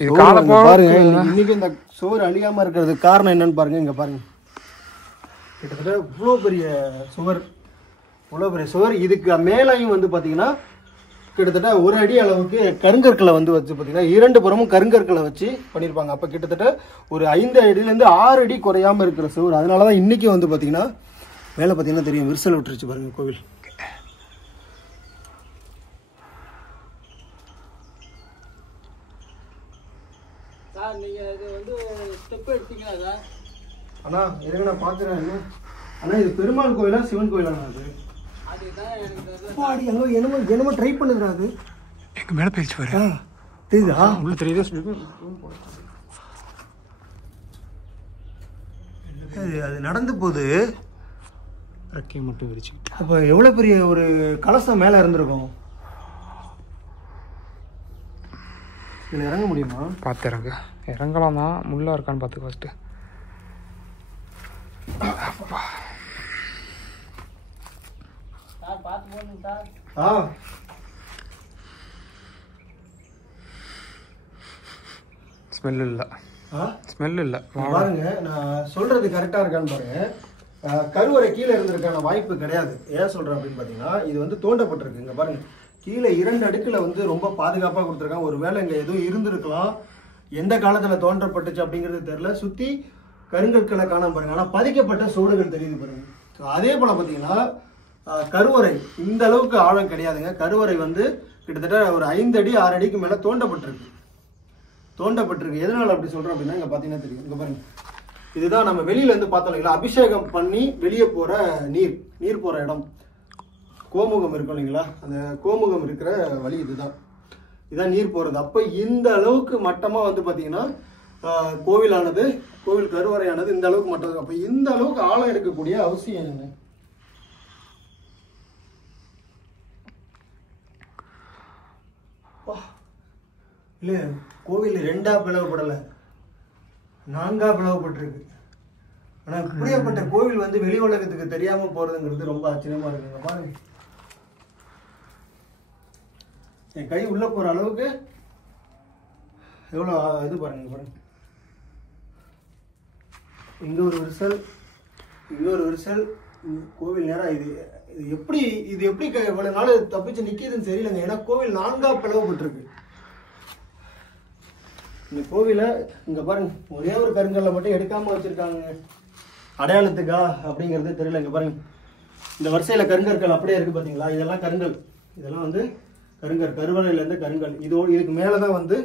இது காலை பாருங்க. இன்னைக்கு இந்த சுவர் அழியாமல் இருக்கிறதுக்கு காரணம் என்னன்னு பாருங்க. இங்கே பாருங்க, கிட்டத்தட்ட இவ்வளோ பெரிய சுவர். இதுக்கு மேலையும் வந்து பார்த்தீங்கன்னா கிட்டத்தட்ட 1 அடி அளவுக்கு கருங்கற்களை வந்து வச்சு பார்த்தீங்கன்னா 2 புறமும் கருங்கற்களை வச்சு பண்ணியிருப்பாங்க. அப்போ கிட்டத்தட்ட ஒரு 5 அடியிலேருந்து 6 அடி குறையாமல் இருக்கிற சுவர். அதனால தான் இன்னைக்கு வந்து பார்த்தீங்கன்னா மேலே பார்த்தீங்கன்னா தெரியும் விரிசல் விட்டுருச்சு பாருங்க கோவில். சார் நீங்கள் இது வந்து ஸ்டெப் எடுத்தீங்களா சார்? அண்ணா இருங்க நான் பார்க்குறேன். அண்ணா இது பெருமாள் கோயிலா சிவன் கோயிலாண்ணா? அது அதுதான் எனக்கு பாடி அங்கே என்னமோ ட்ரை பண்ணுதுடா. அது எங்கள் மேலே போயிடுச்சு பாரு. தெரியுதா? உள்ள தெரியுதா? அது நடந்து போகுது. ரெக்கையை மட்டும் விரிச்சுக்கிட்டு. அப்போ எவ்வளோ பெரிய ஒரு கலசம் மேலே இருந்திருக்கும். இதில் இறங்க முடியுமா? பார்த்து இறங்கலாம் தான். முள்ளா இருக்கான்னு பார்த்து ஃபஸ்ட்டு. சார் பார்த்து போடுங்க சார். ஸ்மெல் இல்லை. பாருங்க நான் சொல்றது கரெக்டா இருக்கான்னு பாருங்க. கருவறை கீழே இருந்திருக்கான வாய்ப்பு கிடையாது. ஏன் சொல்றேன் அப்படின்னு பாத்தீங்கன்னா இது வந்து தோண்டப்பட்டிருக்கு. இங்க பாருங்க கீழே 2 அடுக்குல வந்து ரொம்ப பாதுகாப்பா கொடுத்துருக்காங்க. ஒருவேளை இங்க எதுவும் இருந்திருக்கலாம். எந்த காலத்துல தோன்றப்பட்டுச்சு அப்படிங்கிறது தெரியல. சுத்தி கருங்கற்களை காணாம பாருங்க. ஆனா பதிக்கப்பட்ட சுவடுகள் தெரியுது பாருங்க. அதே போல பாத்தீங்கன்னா கருவறை இந்த அளவுக்கு ஆழம் கிடையாதுங்க. கருவறை வந்து கிட்டத்தட்ட ஒரு 5 அடி 6 அடிக்கு மேல தோண்டப்பட்டிருக்கு. எதனால அப்படி சொல்றோம் அப்படின்னா இங்க பாத்தீங்கன்னா தெரியும். இங்க பாருங்க இதுதான் நம்ம வெளியில இருந்து பார்த்தோம் இல்லைங்களா, அபிஷேகம் பண்ணி வெளியே போற நீர் போற இடம். கோமுகம் இருக்கும் இல்லைங்களா, அந்த கோமுகம் இருக்கிற வழி இதுதான் நீர் போறது. அப்ப இந்த அளவுக்கு மட்டமா வந்து பாத்தீங்கன்னா கோவில் கருவறையானது இந்த அளவுக்கு மட்டம். அப்ப இந்த அளவுக்கு ஆழம் எடுக்கக்கூடிய அவசியம் என்னங்க? இல்ல கோவில் 2ஆ பிளவுபடல, 4ஆ பிளவுபட்டிருக்கு. ஆனா இப்படியாப்பட்ட கோவில் வந்து வெளி உலகத்துக்கு தெரியாம போறதுங்கிறது ரொம்ப ஆச்சரியமா இருக்குங்க. பாருங்க என் கை உள்ள போற அளவுக்கு எவ்வளவு இது பாருங்க. இங்கே ஒரு விரிசல், இங்கே ஒரு விரிசல். கோவில் நேரம் இது எப்படி இவ்வளோ நாள் தப்பிச்சு நிற்கிதுன்னு தெரியலங்க. ஏன்னா கோவில் 4ஆ பிளவுபட்டிருக்கு. இந்த கோவிலை இங்கே பாருங்க, ஒரே ஒரு கருங்கல்லை மட்டும் எடுக்காமல் வச்சுருக்காங்க. அடையாளத்துக்கா அப்படிங்கிறது தெரியல. இங்கே பாருங்க, இந்த வரிசையில் கருங்கற்கள் அப்படியே இருக்குது பார்த்தீங்களா? இதெல்லாம் கருங்கல். இதெல்லாம் வந்து கருவறையிலேருந்து கருங்கல். இதுக்கு மேலே தான் வந்து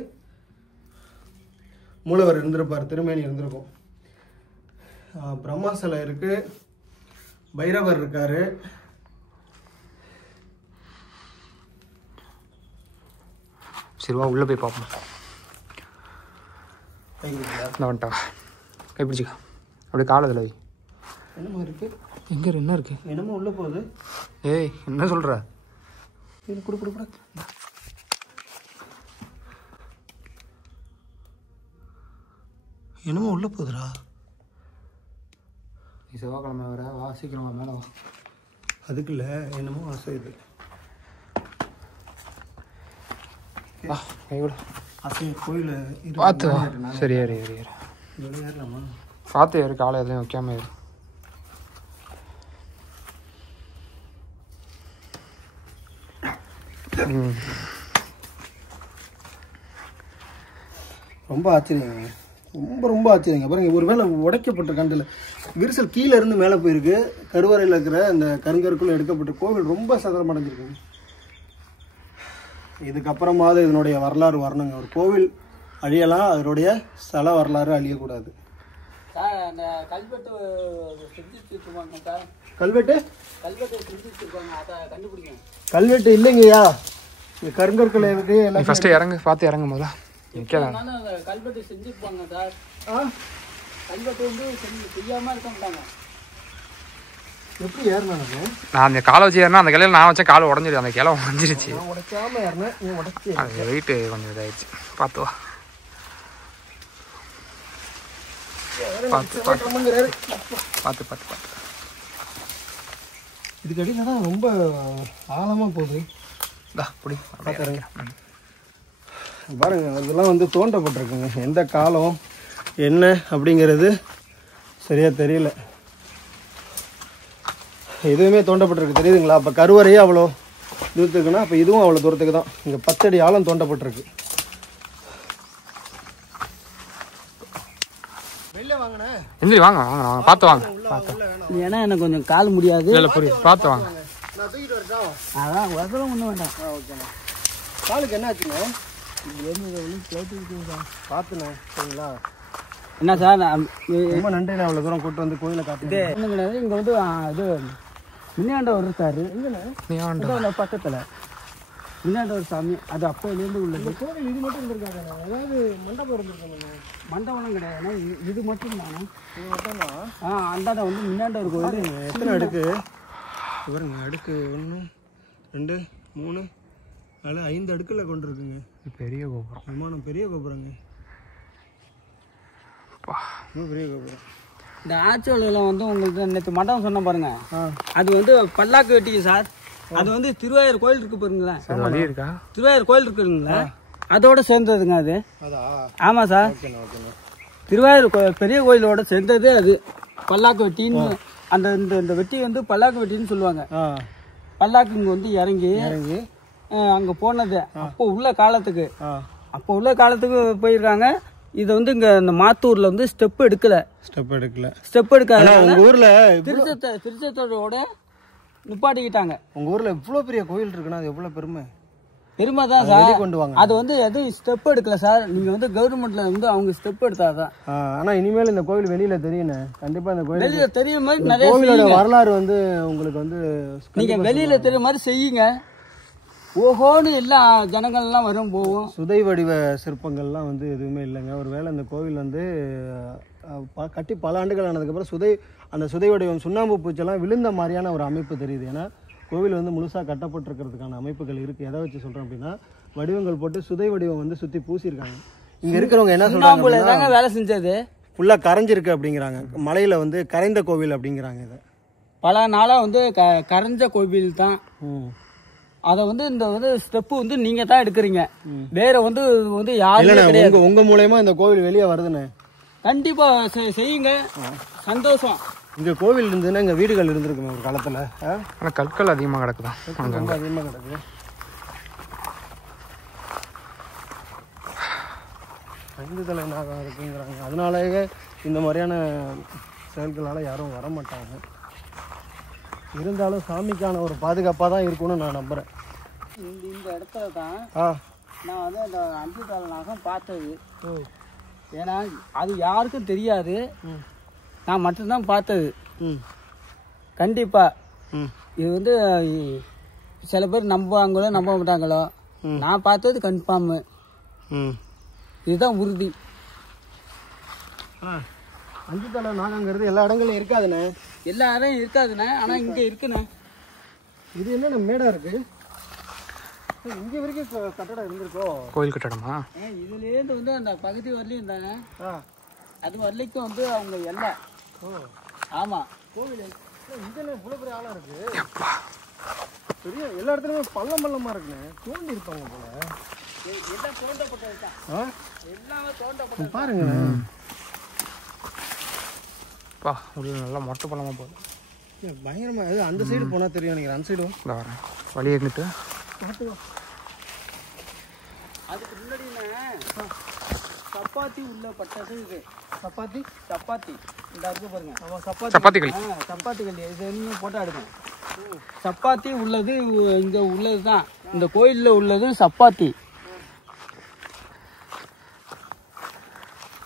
மூலவர் இருந்திருப்பார், திருமேனி இருந்திருக்கும். பிரம்மா சிலை இருக்கு, பைரவர் இருக்காரு. சரிவா உள்ள போய் பார்ப்போம். வந்துட்டா கை பிடிச்சிக்கா, அப்படியே காலத்தில் வை. என்னமோ இருக்கு. எங்கே என்ன இருக்கு? என்னமோ உள்ள போகுது. ஏய் என்ன சொல்கிற? இது கொடுக்கூட என்னமோ உள்ள போகுதுடா. நீ செவ்வாய்க்கிழமை வர வா, சீக்கிரமா மேலே வா. அதுக்குள்ள என்னமோ அசையுது. வா கைவிட அசைய கோயில் பார்த்து வா. சரி ஏறு ஏறு ஏறு, ஏறலாமா? பார்த்து ஏறு, காலை எதுலையும் வைக்காம ஏறு. ரொம்ப ஆச்சரியங்க, ரொம்ப ஆச்சரியங்க. பாருங்க, ஒருவேளை உடைக்கப்பட்ட கண்டில் விரிசல் கீழே இருந்து மேலே போயிருக்கு. கருவறையில் இருக்கிற அந்த கருங்கற்குள்ள எடுக்கப்பட்ட கோவில் ரொம்ப சதரமடைஞ்சிருக்குங்க. இதுக்கப்புறமாவது இதனுடைய வரலாறு வரணுங்க. ஒரு கோவில் அழியலாம், அதனுடைய ஸ்தல வரலாறு அழியக்கூடாது. கல்வெட்டு இல்லைங்கய்யா, கருங்கற்கள் இருக்கு. ஃபர்ஸ்ட் இறங்கு, பார்த்து இறங்கும் போதா கல்வெட்டு செஞ்சிருப்பாங்க சார். கல்வெட்டு வந்து செய்யாம இருக்க மாட்டாங்க. எப்படி ஏறினாங்க? நான் அந்த காலை வச்சு ஏறினா, அந்த கிளையில நான் வச்சேன், காலை உடஞ்சிருச்சு. அந்த கிளை உடஞ்சிருச்சு. உடைக்காம ஏறினேன், நீ உடைச்சி. அது வெயிட்டு கொஞ்சம் இதாகிடுச்சு. பார்த்து வா, பார்த்து பார்த்து பார்த்து பார்த்து. இதுக்கு அடியில் தான் ரொம்ப ஆழமாக போகுது. பாருங்க, அதெல்லாம் வந்து தோண்டப்பட்டிருக்குங்க. எந்த காலம் என்ன அப்படிங்கிறது சரியா தெரியல. எதுவுமே தோண்டப்பட்டிருக்கு, தெரியுதுங்களா? அப்போ கருவறையே அவ்வளோ தூரத்துக்குன்னா அப்போ இதுவும் அவ்வளோ தூரத்துக்கு தான். இங்கே 10 அடி ஆழம் தோண்டப்பட்டிருக்கு. வெளில வாங்கினேன், எந்திரி வாங்க வாங்க வாங்க, பார்த்து வாங்க. ஏன்னா எனக்கு கொஞ்சம் கால் முடியாது. இல்லை புரியுது, பார்த்து வாங்க. நான் தூக்கிட்டு வரட்டா? அதான் உதவும் ஒன்றும் வேண்டாம். ஓகேண்ணா. காலுக்கு என்ன ஆச்சுங்க? பார்த்துண்ணே, சரிங்களா? என்ன சார், ரொம்ப நன்றிண்ணா, அவ்வளோ தூரம் கூட்டு வந்து கோயிலை காட்டுது. ஒன்றும் கிடையாது. இங்கே வந்து இது முன்னாண்டவர் இருக்காரு. எங்கண்ணே? பக்கத்தில் முன்னாண்டவர் சாமி. அது அப்போலேருந்து உள்ளது கோவில். இது மட்டும் இருந்திருக்காங்க, அதாவது மண்டபம் இருந்திருக்காங்க. மண்டபம்லாம் கிடையாது, இது மட்டும் தானே. இது மட்டும் தான். அந்தாண்ட வந்து முன்னாண்டவர் கோவில். எத்தனை அடுக்கு பாருங்க? அடுக்கு 1 2 3 4 5 அடுக்கில் கொண்டு இருக்குங்க. பெரிய கோபுரம், விமானம். பெரிய கோபுரங்க, பெரிய கோபுரம். இந்த ஆட்சியில் வந்து உங்களுக்கு நேற்று மண்டபம் சொன்ன பாருங்க, அது வந்து பல்லாக்கு வெட்டிங்க சார். அது வந்து திருவாயூர் கோயில் இருக்கு பாருங்களேன். திருவாயூர் கோயில் இருக்குங்களா, அதோட சேர்ந்ததுங்க அது. ஆமா சார், திருவாயூர் பெரிய கோயிலோட சேர்ந்தது அது. பல்லாக்கு வெட்டின்னு அந்த இந்த வெட்டி வந்து பல்லாக்கு வெட்டின்னு சொல்லுவாங்க. பல்லாக்கு இங்கே வந்து இறங்கி அங்கே போனது அப்போ உள்ள காலத்துக்கு போயிருக்காங்க. இதை வந்து இங்கே இந்த மாத்தூரில் வந்து ஸ்டெப் எடுக்கல. உங்கள் ஊரில் திருச்சத்தோட நிப்பாட்டிக்கிட்டாங்க. உங்கள் ஊரில் இவ்வளோ பெரிய கோயில் இருக்குன்னா அது எவ்வளோ பெருமை தான் சார். கொண்டு வாங்க. அது வந்து எதுவும் ஸ்டெப் எடுக்கல சார். நீங்கள் வந்து கவர்மெண்ட்ல வந்து அவங்க ஸ்டெப் எடுத்தாதான். ஆனால் இனிமேல் இந்த கோயில் வெளியில் தெரியுண்ணே. கண்டிப்பாக இந்த கோயில் வெளியில் தெரியும் மாதிரி நிறைய கோவிலோட வரலாறு வந்து உங்களுக்கு வந்து நீங்கள் வெளியில் தெரியும் மாதிரி செய்யுங்க. ஓஹோன்னு எல்லா ஜனங்கள்லாம் வரும் போகும். சுதை வடிவ சிற்பங்கள்லாம் வந்து எதுவுமே இல்லைங்க. ஒருவேளை அந்த கோவில் வந்து கட்டி பல ஆண்டுகள் ஆனதுக்கப்புறம் அந்த சுதை வடிவம் சுண்ணாம்பு பூச்செல்லாம் விழுந்த மாதிரியான ஒரு அமைப்பு தெரியுது. ஏன்னா கோவில் வந்து முழுசாக கட்டப்பட்டிருக்கிறதுக்கான அமைப்புகள் இருக்குது. எதை வச்சு சொல்கிறேன் அப்படின்னா, வடிவங்கள் போட்டு சுதை வடிவம் வந்து சுற்றி பூசியிருக்காங்க. இங்கே இருக்கிறவங்க என்ன சொல்கிறாங்க, வேலை செஞ்சது ஃபுல்லாக கரைஞ்சிருக்கு அப்படிங்கிறாங்க. மலையில் வந்து கரைந்த கோவில் அப்படிங்கிறாங்க. இதை பல நாளாக வந்து கரைஞ்ச கோவில் தான். அதை வந்து இந்த வந்து ஸ்டெப்பு வந்து நீங்கள் தான் எடுக்கிறீங்க. வேற வந்து யாரும் கிடையாது. உங்கள் மூலயமா இந்த கோவில் வெளியே வருதுண்ணே. கண்டிப்பாக செய்யுங்க, சந்தோஷம். இங்கே கோவில் இருந்ததுன்னா இங்கே வீடுகள் இருந்திருக்குமே ஒரு காலத்தில். ஆனால் கற்கள் அதிகமாக கிடக்குதான், ரொம்ப அதிகமாக கிடக்குது. 5 தலை நாகம் இருக்குங்கிறாங்க. அதனாலேயே இந்த மாதிரியான செயல்களால் யாரும் வரமாட்டாங்க. இருந்தாலும் சாமிக்கான ஒரு பாதுகாப்பாக தான் இருக்கும்னு நான் நம்புகிறேன். இந்த இடத்துல தான் நான் வந்து அந்த 5 தலை நாகம் பார்த்தது. ஏன்னா அது யாருக்கும் தெரியாது, நான் மட்டும்தான் பார்த்தது. கண்டிப்பாக இது வந்து சில பேர் நம்புவாங்களோ நம்ப மாட்டாங்களோ, நான் பார்த்தது கன்ஃபார்மு, இதுதான் உறுதி. 5 தலை நாகங்கிறது எல்லா இடங்களையும் இருக்காதுண்ணே. எல்லா இடம் இருக்காதுண்ணே, ஆனால் இங்கே இருக்குண்ணே. இது என்னென்ன மேடாக இருக்குது? இங்கே வரைக்கும் கட்டடம் இருந்திருக்கோ? கோயில் கட்டடமா? இதுலேருந்து வந்து அந்த பகுதி வரலையும் இருந்தாங்க, அது வரலைக்கும் வந்து அவங்க எல்லாம். ஆமாம், கோவில் இங்கே இவ்வளோ பெரிய ஆளாக இருக்குது. பெரிய எல்லா இடத்துலையுமே பள்ளமாக இருக்குண்ணே. தோண்டி இருப்பாங்க போல. எல்லாம் தோண்டப்பட்டது தான், எல்லாமே தோண்டப்பட்டது பாருங்க. பா உள்ள நல்லா மொட்டை பழமாக போகுது, பயங்கரமாக. அது அந்த சைடு போனால் தெரியும் நினைக்கிறேன். அந்த சைடு இந்த வரேன் வழி இருந்துட்டு. அதுக்கு முன்னாடி சப்பாத்தி உள்ள பட்டது இது. சப்பாத்தி இந்த இருக்கு பாருங்க. சப்பாத்திகள் சப்பாத்திகள் இது நீங்கள் போட்டோ எடுக்கணும். சப்பாத்தி உள்ளது இங்கே உள்ளது தான், இந்த கோயிலில் உள்ளது சப்பாத்தி.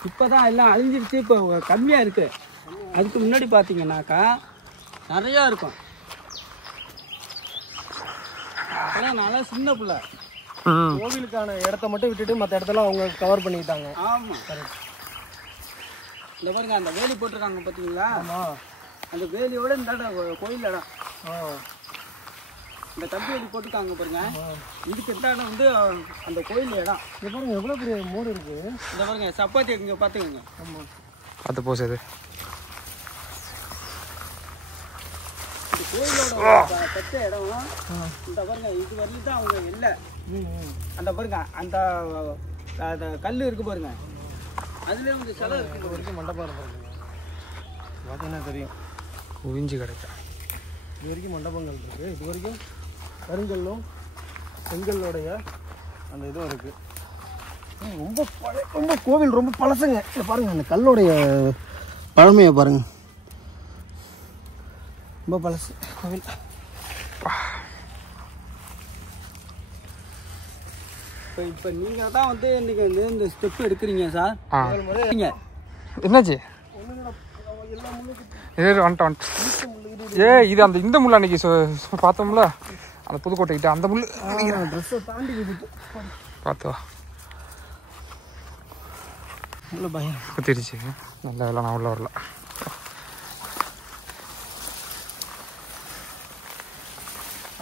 இப்போ தான் எல்லாம் அழிஞ்சிருச்சு, இப்போ கம்மியாக இருக்குது. அதுக்கு முன்னாடி பார்த்தீங்கன்னாக்கா நிறையா இருக்கும். அதெல்லாம் நல்லா சின்ன பிள்ளை. கோவிலுக்கான இடத்த மட்டும் விட்டுட்டு மற்ற இடத்துல அவங்க கவர் பண்ணிக்கிட்டாங்க. ஆமாம், கரெக்ட். இந்த பாருங்க, அந்த வேலி போட்டிருக்காங்க பார்த்தீங்களா? அந்த வேலியோட இந்த இடம் கோயில் இடம். இந்த கம்பி வேலி போட்டிருக்காங்க பாருங்க, இதுக்கு இந்த இடம் வந்து அந்த கோயில் இடம். இது பாருங்க எவ்வளோ பெரிய மோடு இருக்கு. இந்த பாருங்க சப்பாத்தி இங்கே பார்த்துக்கோங்க. ஆமாம், பார்த்து போசது. இந்த கோயிலோட பெற்ற இடம் இந்த பாருங்க, இது வரலையும் தான் அவங்க இல்லை. அந்த பாருங்க அந்த கல் இருக்கு பாருங்க, அதுலேயே வந்து சிலை இருக்கு. இது வரைக்கும் மண்டபம் இருந்திருக்கு பார்த்தீங்கன்னா தெரியும். குவிஞ்சு கிடைக்கும். இது வரைக்கும் மண்டபங்கள் இருக்குது. இது வரைக்கும் கருங்கல்லும் செங்கல்லோடைய அந்த இதுவும் இருக்குது. ரொம்ப ரொம்ப கோவில் ரொம்ப பழசுங்க. இதை பாருங்கள், அந்த கல்லோடைய பழமையை பாருங்கள், ரொம்ப பழசு கோவில். இப்போ நீங்கள் தான் வந்து இன்றைக்கி இந்த ஸ்டெப் எடுக்கிறீங்க சார். நீங்கள் என்னாச்சு? வந்துட்டேன். இது அந்த இந்த முள் அன்னைக்கு பார்த்தோம்ல, அந்த புதுக்கோட்டைக்கிட்ட அந்த முள். ட்ரெஸ்ஸை தாண்டி பார்த்து வா, உள்ள பயம் குத்திருச்சு. நல்ல வேலை நான் உள்ள வரல.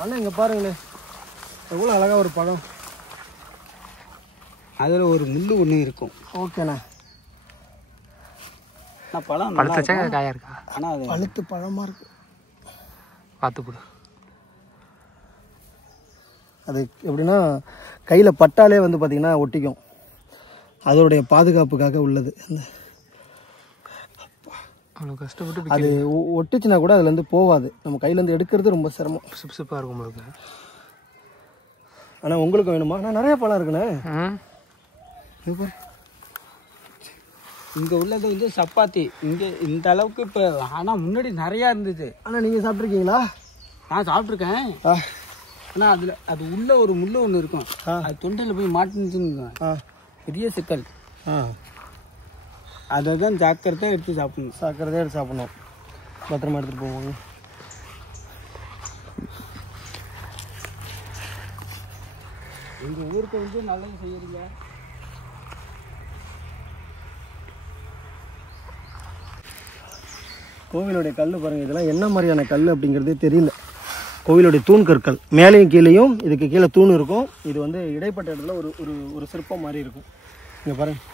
ஆனால் இங்கே பாருங்களேன், எவ்வளோ அழகாக ஒரு பழம். அதில் ஒரு முள் ஒன்று இருக்கும். ஓகேண்ணா, நான் பழம் பழுத்தச்சா காயா இருக்கா? ஆனால் அது பழுத்து பழமாக இருக்கு. பார்த்து போடு. அது எப்படின்னா கையில் பட்டாலே வந்து பார்த்திங்கன்னா ஒட்டிக்கும். அதோடைய பாதுகாப்புக்காக உள்ளது. அந்த அவ்வளோ கஷ்டப்பட்டு அது ஒட்டுச்சுன்னா கூட அதுலேருந்து போகாது. நம்ம கையிலேருந்து எடுக்கிறது ரொம்ப சிரமம். சிப்ஸிப்பாக இருக்கும் உங்களுக்கு. ஆனால் உங்களுக்கு வேணுமா? நான் நிறைய பழம் இருக்குண்ணே. இங்கே உள்ளது வந்து சப்பாத்தி. இங்கே இந்த அளவுக்கு இப்போ, ஆனால் முன்னாடி நிறையா இருந்தது. ஆனால் நீங்கள் சாப்பிட்ருக்கீங்களா? நான் சாப்பிட்ருக்கேன். ஆனால் அதில் அது உள்ள ஒரு முள் ஒன்று இருக்கும். அது தொண்டையில் போய் மாட்டுனுச்சுன்னு பெரிய சிக்கல். அதை தான் ஜாக்கிரதையாக எடுத்து சாப்பிடணும். சாக்கிறதே எடுத்து சாப்பிடணும். பத்திரமா எடுத்துகிட்டு போவாங்க. எங்கள் ஊருக்கு வந்து நல்லது செய்யறீங்க. கோவிலுடைய கல் பாருங்கள். இதெல்லாம் என்ன மாதிரியான கல் அப்படிங்கிறதே தெரியல. கோவிலுடைய தூண் கற்கள் மேலேயும் கீழேயும், இதுக்கு கீழே தூண் இருக்கும். இது வந்து இடைப்பட்ட இடத்துல ஒரு ஒரு ஒரு சிற்பம் மாதிரி இருக்கும். இங்கே பாருங்கள்,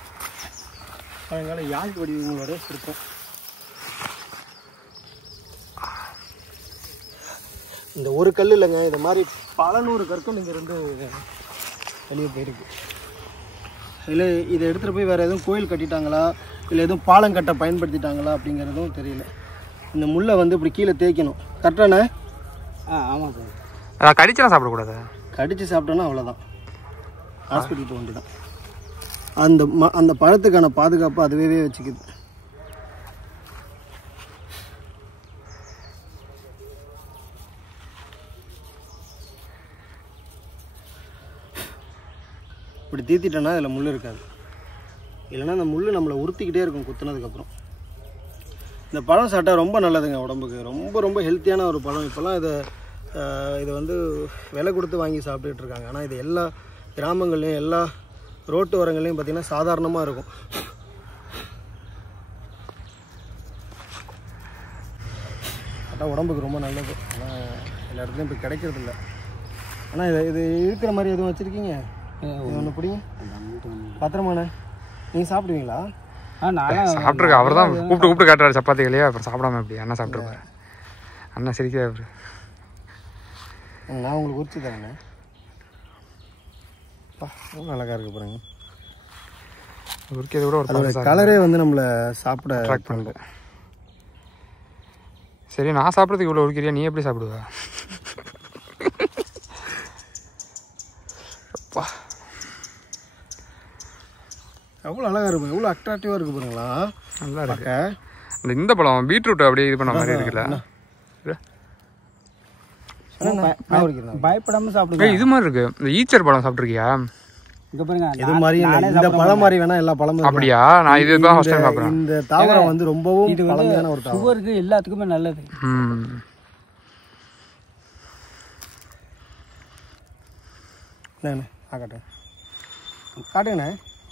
பழங்கால யாழ் வடிவங்களோட சிற்பம். இந்த ஒரு கல் இல்லைங்க, இது மாதிரி பல நூறு கற்கள் இங்கேருந்து வெளியே போயிருக்கு. இல்லை இதை எடுத்துகிட்டு போய் வேறு எதுவும் கோயில் கட்டிட்டாங்களா இல்லை எதுவும் பாலம் கட்ட பயன்படுத்திட்டாங்களா அப்படிங்கிறதும் தெரியல. இந்த முள்ளை வந்து இப்படி கீழே தேய்க்கணும். கரெக்டாண்ணே? ஆமாம் சார். அதான் கடிச்செல்லாம் சாப்பிடக்கூடாது. கடித்து சாப்பிட்டோன்னா அவ்வளோதான், ஹாஸ்பிட்டல் போக வேண்டியதான். அந்த பழத்துக்கான பாதுகாப்பு அதுவே வச்சுக்குது. இப்படி தீத்திட்டோன்னா அதில் முள் இருக்காது. இல்லைன்னா அந்த முள் நம்மளை உறுத்திக்கிட்டே இருக்கும் குத்துனதுக்கப்புறம். இந்த பழம் சாப்பிட்டா ரொம்ப நல்லதுங்க உடம்புக்கு. ரொம்ப ரொம்ப ஹெல்த்தியான ஒரு பழம். இப்போல்லாம் இதை வந்து விலை கொடுத்து வாங்கி சாப்பிட்டுட்டு இருக்காங்க. ஆனால் இது எல்லா கிராமங்கள்லேயும் எல்லா ரோட்டு ஓரங்கள்லையும் பார்த்திங்கன்னா சாதாரணமாக இருக்கும். சாப்பிட்டா உடம்புக்கு ரொம்ப நல்லது. ஆனால் எல்லா இடத்துலையும் இப்போ கிடைக்கிறது இல்லை. ஆனால் இது இருக்கிற மாதிரி எதுவும் வச்சுருக்கீங்க? ஒன்று பிடிங்க பத்திரமாண்ணே. நீங்கள் சாப்பிடுவீங்களா? நான் சாப்பிட்ருக்கேன். அவர் தான் கூப்பிட்டு காட்டுறாரு சப்பாத்திகளையே. அப்புறம் சாப்பிடாம எப்படி அண்ணா சாப்பிட்ருப்பாரு. அண்ணா சிரிக்கிறாரு. நான் உங்களுக்கு உரிச்சு தரேண்ணே. ரொம்ப அழகாக இருக்குது பாருங்க. உரிக்கிறது கூட ஒரு கலரே வந்து நம்மளை சாப்பிட அட்ராக்ட் பண்ணுறேன். சரி, நான் சாப்பிட்றதுக்கு இவ்வளோ உரிக்கிறியா, நீ எப்படி சாப்பிடுவா? எவ்வளோ அழகாக இருக்கும், எவ்வளோ அட்ராக்டிவாக இருக்குது பாருங்களா. நல்லா இருக்கு. இந்த பழம் பீட்ரூட் அப்படியே இது பண்ண மாதிரி இருக்குல்ல. பயப்படாம சாப்பிடுங்க. இது மாதிரி இருக்கு. இந்த ஈச்சர் பழம் சாப்பிட்ருக்கியா? இங்க பாருங்க, இது மாதிரி இந்த பழம் மாதிரி வேணா எல்லா பழமும். அப்படியா? நான் இதுதான் ஃபர்ஸ்ட் டைம் பார்க்குறேன். இந்த தாவரம் வந்து ரொம்பவும் இது பழமையான ஒரு தாவரம். சுகருக்கு எல்லாத்துக்குமே நல்லது. ஆகட்டும், காட்டுங்கண்ணே.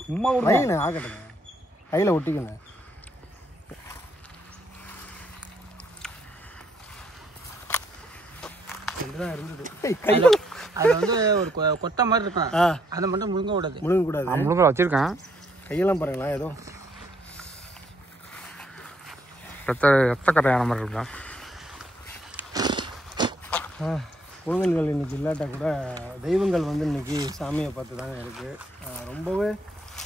சும்மா விடுங்கண்ணே, ஆகட்டுங்க. கையில் ஒட்டிக்கண்ணே. அது வந்து ஒரு கொட்டை மாதிரி இருக்கும். அதை மட்டும் முழுங்கக்கூடாது. முழுங்க வச்சிருக்கேன். கையெல்லாம் பாருங்களா, ஏதோ ரத்த கரையான மாதிரி இருக்கா. கோவில்கள் இன்னைக்கு இல்லாட்டா கூட தெய்வங்கள் வந்து இன்னைக்கு சாமியை பார்த்து தாங்க இருக்கு. ரொம்பவே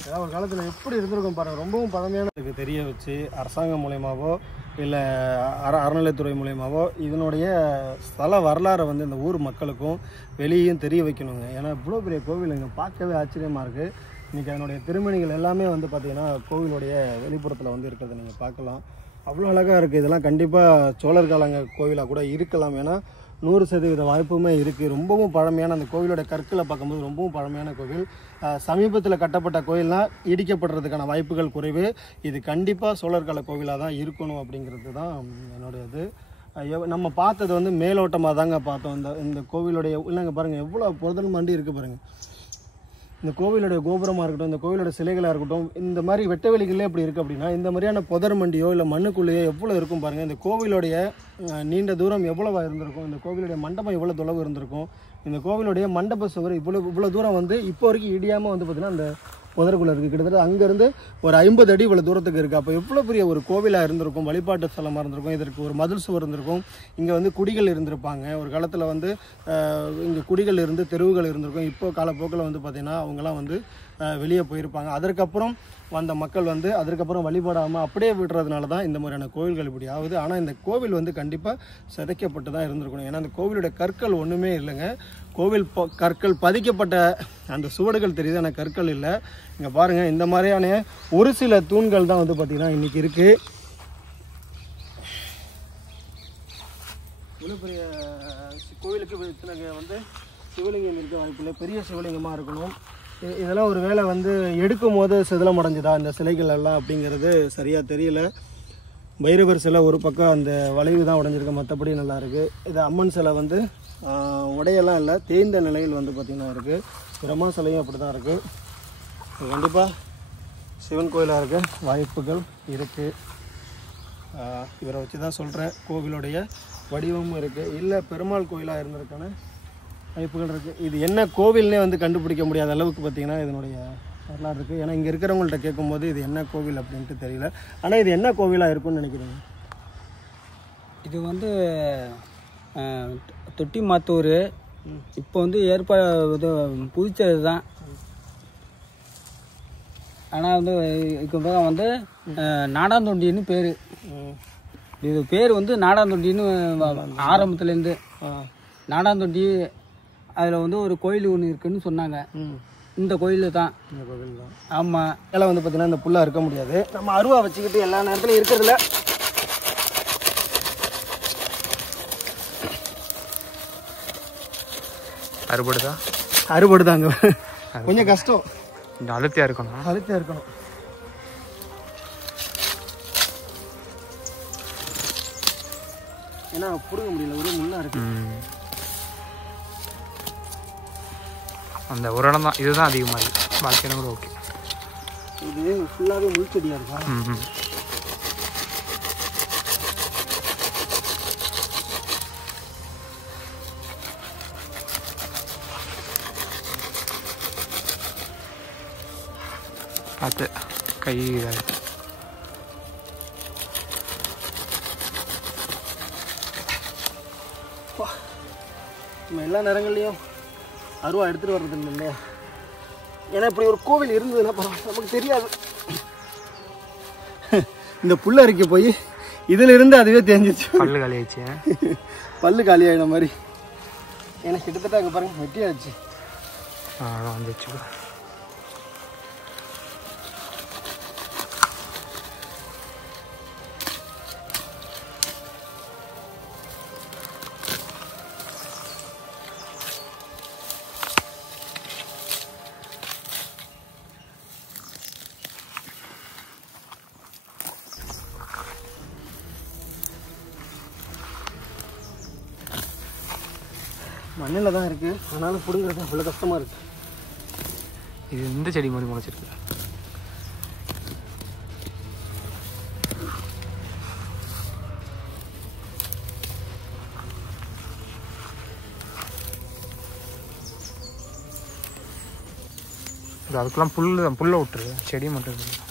ஏதாவது ஒரு காலத்தில் எப்படி இருந்திருக்கும் பாருங்கள். ரொம்பவும் பழமையான இதுக்கு தெரிய வச்சு அரசாங்கம் மூலயமாவோ இல்லை அறநிலைத்துறை மூலயமாவோ இதனுடைய ஸ்தல வரலாறை வந்து இந்த ஊர் மக்களுக்கும் வெளியும் தெரிய வைக்கணுங்க. ஏன்னா இவ்வளோ பெரிய கோவில் இங்கே பார்க்கவே ஆச்சரியமாக இருக்குது. இன்றைக்கி அதனுடைய திருமணிகள் எல்லாமே வந்து பார்த்திங்கன்னா கோவிலுடைய வெளிப்புறத்தில் வந்து இருக்கிறத நீங்கள் பார்க்கலாம். அவ்வளோ அழகாக இருக்குது. இதெல்லாம் கண்டிப்பாக சோழர் காலங்க கோவிலாக கூட இருக்கலாம். ஏன்னா 100% வாய்ப்புமே இருக்குது. ரொம்பவும் பழமையான அந்த கோவிலோட கற்களை பார்க்கும்போது ரொம்பவும் பழமையான கோவில். சமீபத்தில் கட்டப்பட்ட கோயில்னால் இடிக்கப்படுறதுக்கான வாய்ப்புகள் குறைவு. இது கண்டிப்பாக சோழர் கால கோவிலாக தான் இருக்கணும் அப்படிங்கிறது தான் என்னுடைய இது. நம்ம பார்த்தது வந்து மேலோட்டமாக தாங்க பார்த்தோம். இந்த கோவிலுடைய இல்லைங்க பாருங்கள், எவ்வளோ புதல் மண்டி இருக்குது பாருங்கள். இந்த கோவிலுடைய கோபுரமாக இருக்கட்டும், இந்த கோவிலோட சிலைகளாக இருக்கட்டும், இந்த மாதிரி வெட்டவெளிகளே எப்படி இருக்குது அப்படின்னா இந்த மாதிரியான புதர் மண்டியோ இல்லை மண்ணுக்குள்ளேயோ எவ்வளோ இருக்கும் பாருங்கள். இந்த கோவிலுடைய நீண்ட தூரம் எவ்வளோவா இருந்திருக்கும், இந்த கோவிலுடைய மண்டபம் எவ்வளோ தொலைவு இருந்திருக்கும், இந்த கோவிலுடைய மண்டப சுவர் இவ்வளோ தூரம் வந்து இப்போ வரைக்கும் இடியாமல் வந்து பார்த்திங்கன்னா அந்த புதருக்குள்ளே இருக்குது. கிட்டத்தட்ட அங்கேருந்து ஒரு 50 அடி இவ்வளோ தூரத்துக்கு இருக்குது. அப்போ எவ்வளோ பெரிய ஒரு கோவிலாக இருந்திருக்கும், வழிபாட்டு ஸ்தலமாக இருந்திருக்கும். இதற்கு ஒரு மதில் சுவர் இருந்திருக்கும். இங்கே வந்து குடிகள் இருந்திருப்பாங்க. ஒரு காலத்தில் வந்து இங்கே குடிகள் இருந்து தெருவுகள் இருந்திருக்கும். இப்போ காலப்போக்கில் வந்து பார்த்திங்கன்னா அவங்களாம் வந்து வெளியே போயிருப்பாங்க. அதற்கப்புறம் வந்த மக்கள் வந்து அதற்கப்புறம் வழிபடாமல் அப்படியே விடுறதுனால தான் இந்த மாதிரியான கோவில்கள் இப்படி ஆகுது. ஆனால் இந்த கோவில் வந்து கண்டிப்பாக சிதைக்கப்பட்டு தான் இருந்திருக்கணும். ஏன்னா அந்த கோவிலுடைய கற்கள் ஒன்றுமே இல்லைங்க. கோவில் கற்கள் பதிக்கப்பட்ட அந்த சுவடுகள் தெரியுது, ஆனால் கற்கள் இல்லை. இங்கே பாருங்கள், இந்த மாதிரியான ஒரு சில தூண்கள் தான் வந்து பார்த்திங்கன்னா இன்றைக்கி இருக்குது. இவ்வளோ பெரிய கோவிலுக்கு இத்தனை வந்து சிவலிங்கம் இருக்க வாய்ப்பில்லை. பெரிய சிவலிங்கமாக இருக்கணும். இதெல்லாம் ஒரு வேளை வந்து எடுக்கும் போது சிதிலம் அடைஞ்சுதா இந்த சிலைகள் எல்லாம் அப்படிங்கிறது சரியாக தெரியல. பைரவர் சிலை ஒரு பக்கம் அந்த வளைவு தான் உடைஞ்சிருக்கு, மற்றபடி நல்லா இருக்குது. இது அம்மன் சிலை வந்து உடையெல்லாம் இல்லை, தேய்ந்த நிலையில் வந்து பார்த்திங்கன்னா இருக்குது. பிரம்மா சிலையும் அப்படி தான் இருக்குது. இது கண்டிப்பாக சிவன் கோயிலாக இருக்க வாய்ப்புகள் இருக்குது. இவரை வச்சு தான் சொல்கிறேன். கோவிலுடைய வடிவமும் இருக்குது. இல்லை பெருமாள் கோயிலாக இருந்திருக்கான வாய்ப்புகள் இருக்குது. இது என்ன கோவில்னே வந்து கண்டுபிடிக்க முடியாத அளவுக்கு பார்த்திங்கன்னா இதனுடைய வரலாறு இருக்குது. ஏன்னா இங்கே இருக்கிறவங்கள்ட்ட கேட்கும்போது இது என்ன கோவில் அப்படின்ட்டு தெரியல. ஆனால் இது என்ன கோவிலாக இருக்குன்னு நினைக்கிறீங்க? இது வந்து தொட்டி மாத்தூர். இப்போ வந்து இது புதுச்சது தான். ஆனால் வந்து இதுக்கு வந்து நாடாந்தொண்டின்னு பேர். இது பேர் வந்து நாடாந்தொண்டின்னு ஆரம்பத்துலேருந்து நாடாந்தொண்டி. அதில் வந்து ஒரு கோயில் ஒன்று இருக்குன்னு சொன்னாங்க. இந்த கோயில் தான். இந்த கோவில் தான். ஆமாம். இதெல்லாம் வந்து பார்த்தீங்கன்னா இந்த புல்லாக இருக்க முடியாது. நம்ம அருவா வச்சுக்கிட்டு எல்லா நேரத்துலையும் இருக்கிறதுல அறுபடுதாங்க. கொஞ்சம் கஷ்டம். கொஞ்சம் அழுத்தியாக இருக்கணும். ஏன்னா பிடுங்க முடியல, ஒரே முள்ளா இருக்கு. அந்த ஒரு இடம் தான், இதுதான் அதிகமாக இருக்குது. பாக்கி இடம் கூட ஓகே. இது ஃபுல்லாகவே முள் செடியாக இருக்கா? பார்த்து கை நம்ம எல்லா நேரங்கள்லையும் அருவா எடுத்துகிட்டு வர்றது இல்லை இல்லையா? ஏன்னா இப்படி ஒரு கோவில் இருந்ததுன்னா நமக்கு தெரியாது. இந்த புல் அரிக்க போய் இதில் இருந்து அதுவே தெரிஞ்சிச்சு. பல்லு காலியாச்சு. பல்லு காலி ஆகின மாதிரி. ஏன்னா கிட்டத்தட்ட அங்கே பாருங்க வெட்டி ஆச்சு. வந்துச்சு. மண்ணில் தான் இருக்குது, ஆனாலும் பிடுங்கிறது அவ்வளோ கஷ்டமாக இருக்குது. இது இந்த செடி மாதிரி முளைச்சிருக்கு. அதுக்கெல்லாம் புல்லை விட்டுரு, செடி மட்டும் இருக்கு.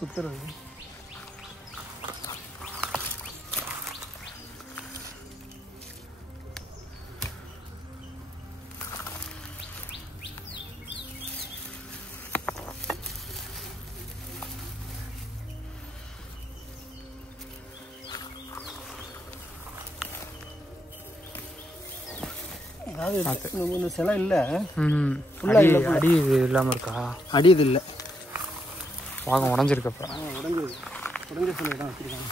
குத்துறது இந்த சிலை இல்லை. அடி இது இல்லாமல் இருக்கா? அடி இது இல்லை. பாகம் உடஞ்சிருக்கப்ப உடஞ்ச சிலை தான் வச்சுருக்காங்க.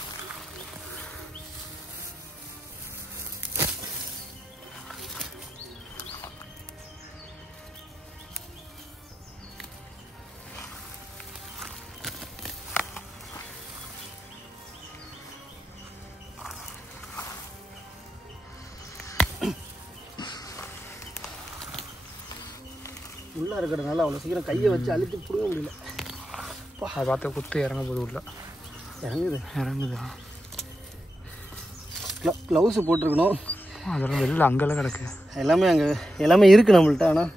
உள்ளே இருக்கிறதுனால அவ்வளோ சீக்கிரம் கையை வச்சு அழுத்தி பிடுங்க முடியல. அதை பார்த்து குத்து இறங்க போது உள்ள இறங்குது. க்ளவுஸு போட்டிருக்கணும். அதெல்லாம் வெளில அங்கெல்லாம் கிடக்கு. எல்லாமே அங்கே எல்லாமே இருக்குது நம்மள்ட்ட. ஆனால்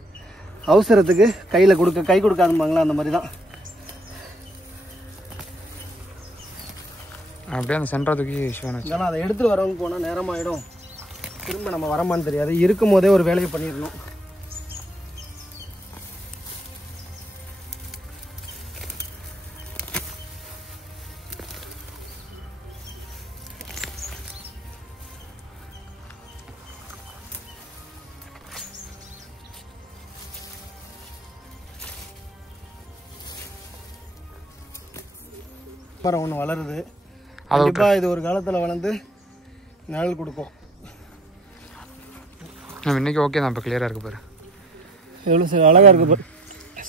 அவசரத்துக்கு கையில் கை கொடுக்காதும்பாங்களா, அந்த மாதிரி தான். அப்படியே அந்த சென்டரை தூக்கி சிவன். ஏன்னா அதை எடுத்துகிட்டு வரவங்க போனால் நேரமாகிடும். திரும்ப நம்ம வரமான்னு தெரியாது. இருக்கும் போதே ஒரு வேலையை பண்ணிடணும். மரம் ஒன்று வளருது. கண்டிப்பாக இது ஒரு காலத்தில் வளர்ந்து நிழல் கொடுக்கும். இன்னைக்கு ஓகே தான். இப்போ கிளியராக இருக்கு பாரு. எவ்வளோ அழகாக இருக்கு பாரு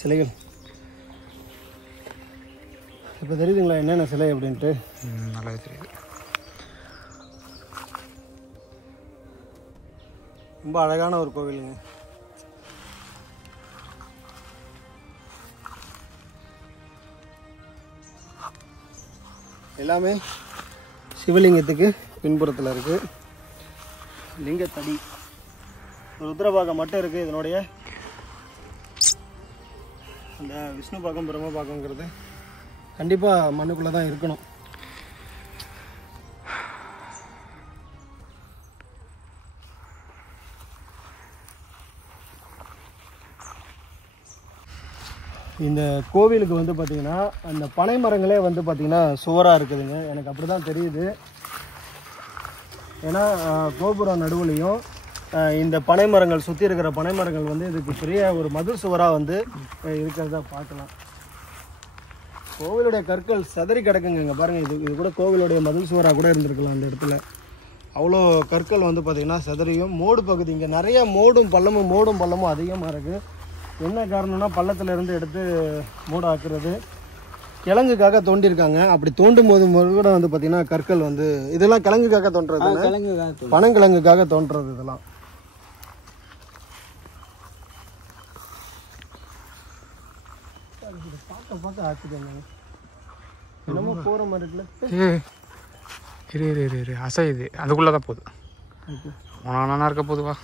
சிலைகள். இப்போ தெரியுதுங்களா என்னென்ன சிலை அப்படின்ட்டு? நல்லா தெரியுது. ரொம்ப அழகான ஒரு கோவிலுங்க. எல்லாமே சிவலிங்கத்துக்கு பின்புறத்தில் இருக்கு. லிங்கத்தடி ருத்ரபாகம் மட்டும் இருக்கு. இதனுடைய அந்த விஷ்ணு பாகம் பிரம்ம பாகம்ங்கிறது கண்டிப்பாக மண்ணுக்குள்ளே தான் இருக்கணும். இந்த கோவிலுக்கு வந்து பார்த்திங்கன்னா அந்த பனை மரங்களே வந்து பார்த்திங்கன்னா சுவராக இருக்குதுங்க. எனக்கு அப்படி தான் தெரியுது. ஏன்னா கோபுரம் நடுவுலையும் இந்த பனை மரங்கள் சுற்றி இருக்கிற பனை மரங்கள் வந்து இதுக்கு பெரிய ஒரு மதில் சுவராக வந்து இருக்கிறதா பார்க்கலாம். கோவிலுடைய கற்கள் செதறி கிடக்குங்க. இங்கே பாருங்கள், இது கூட கோவிலுடைய மதில் சுவராக கூட இருந்திருக்கலாம். அந்த இடத்துல அவ்வளோ கற்கள் வந்து பார்த்திங்கன்னா செதறியும் மோடு பகுதி இங்கே நிறைய மோடும் பள்ளமும் அதிகமாக இருக்குது. என்ன காரணம்னா பள்ளத்தில் இருந்து எடுத்து மூட ஆக்குறது கிழங்குக்காக தோண்டியிருக்காங்க. அப்படி தோண்டும் போது கூட வந்து பார்த்தீங்கன்னா கற்கள் வந்து இதெல்லாம் கிழங்குக்காக தோன்றது, பனங்கிழங்குக்காக தோன்றது. இதெல்லாம் பார்க்க ஆச்சுங்க. என்னமோ போகிற மாதிரி இருக்குல்ல. அசையுது, அதுக்குள்ளதான் போகுது. ஒன்னா இருக்க போதுவா.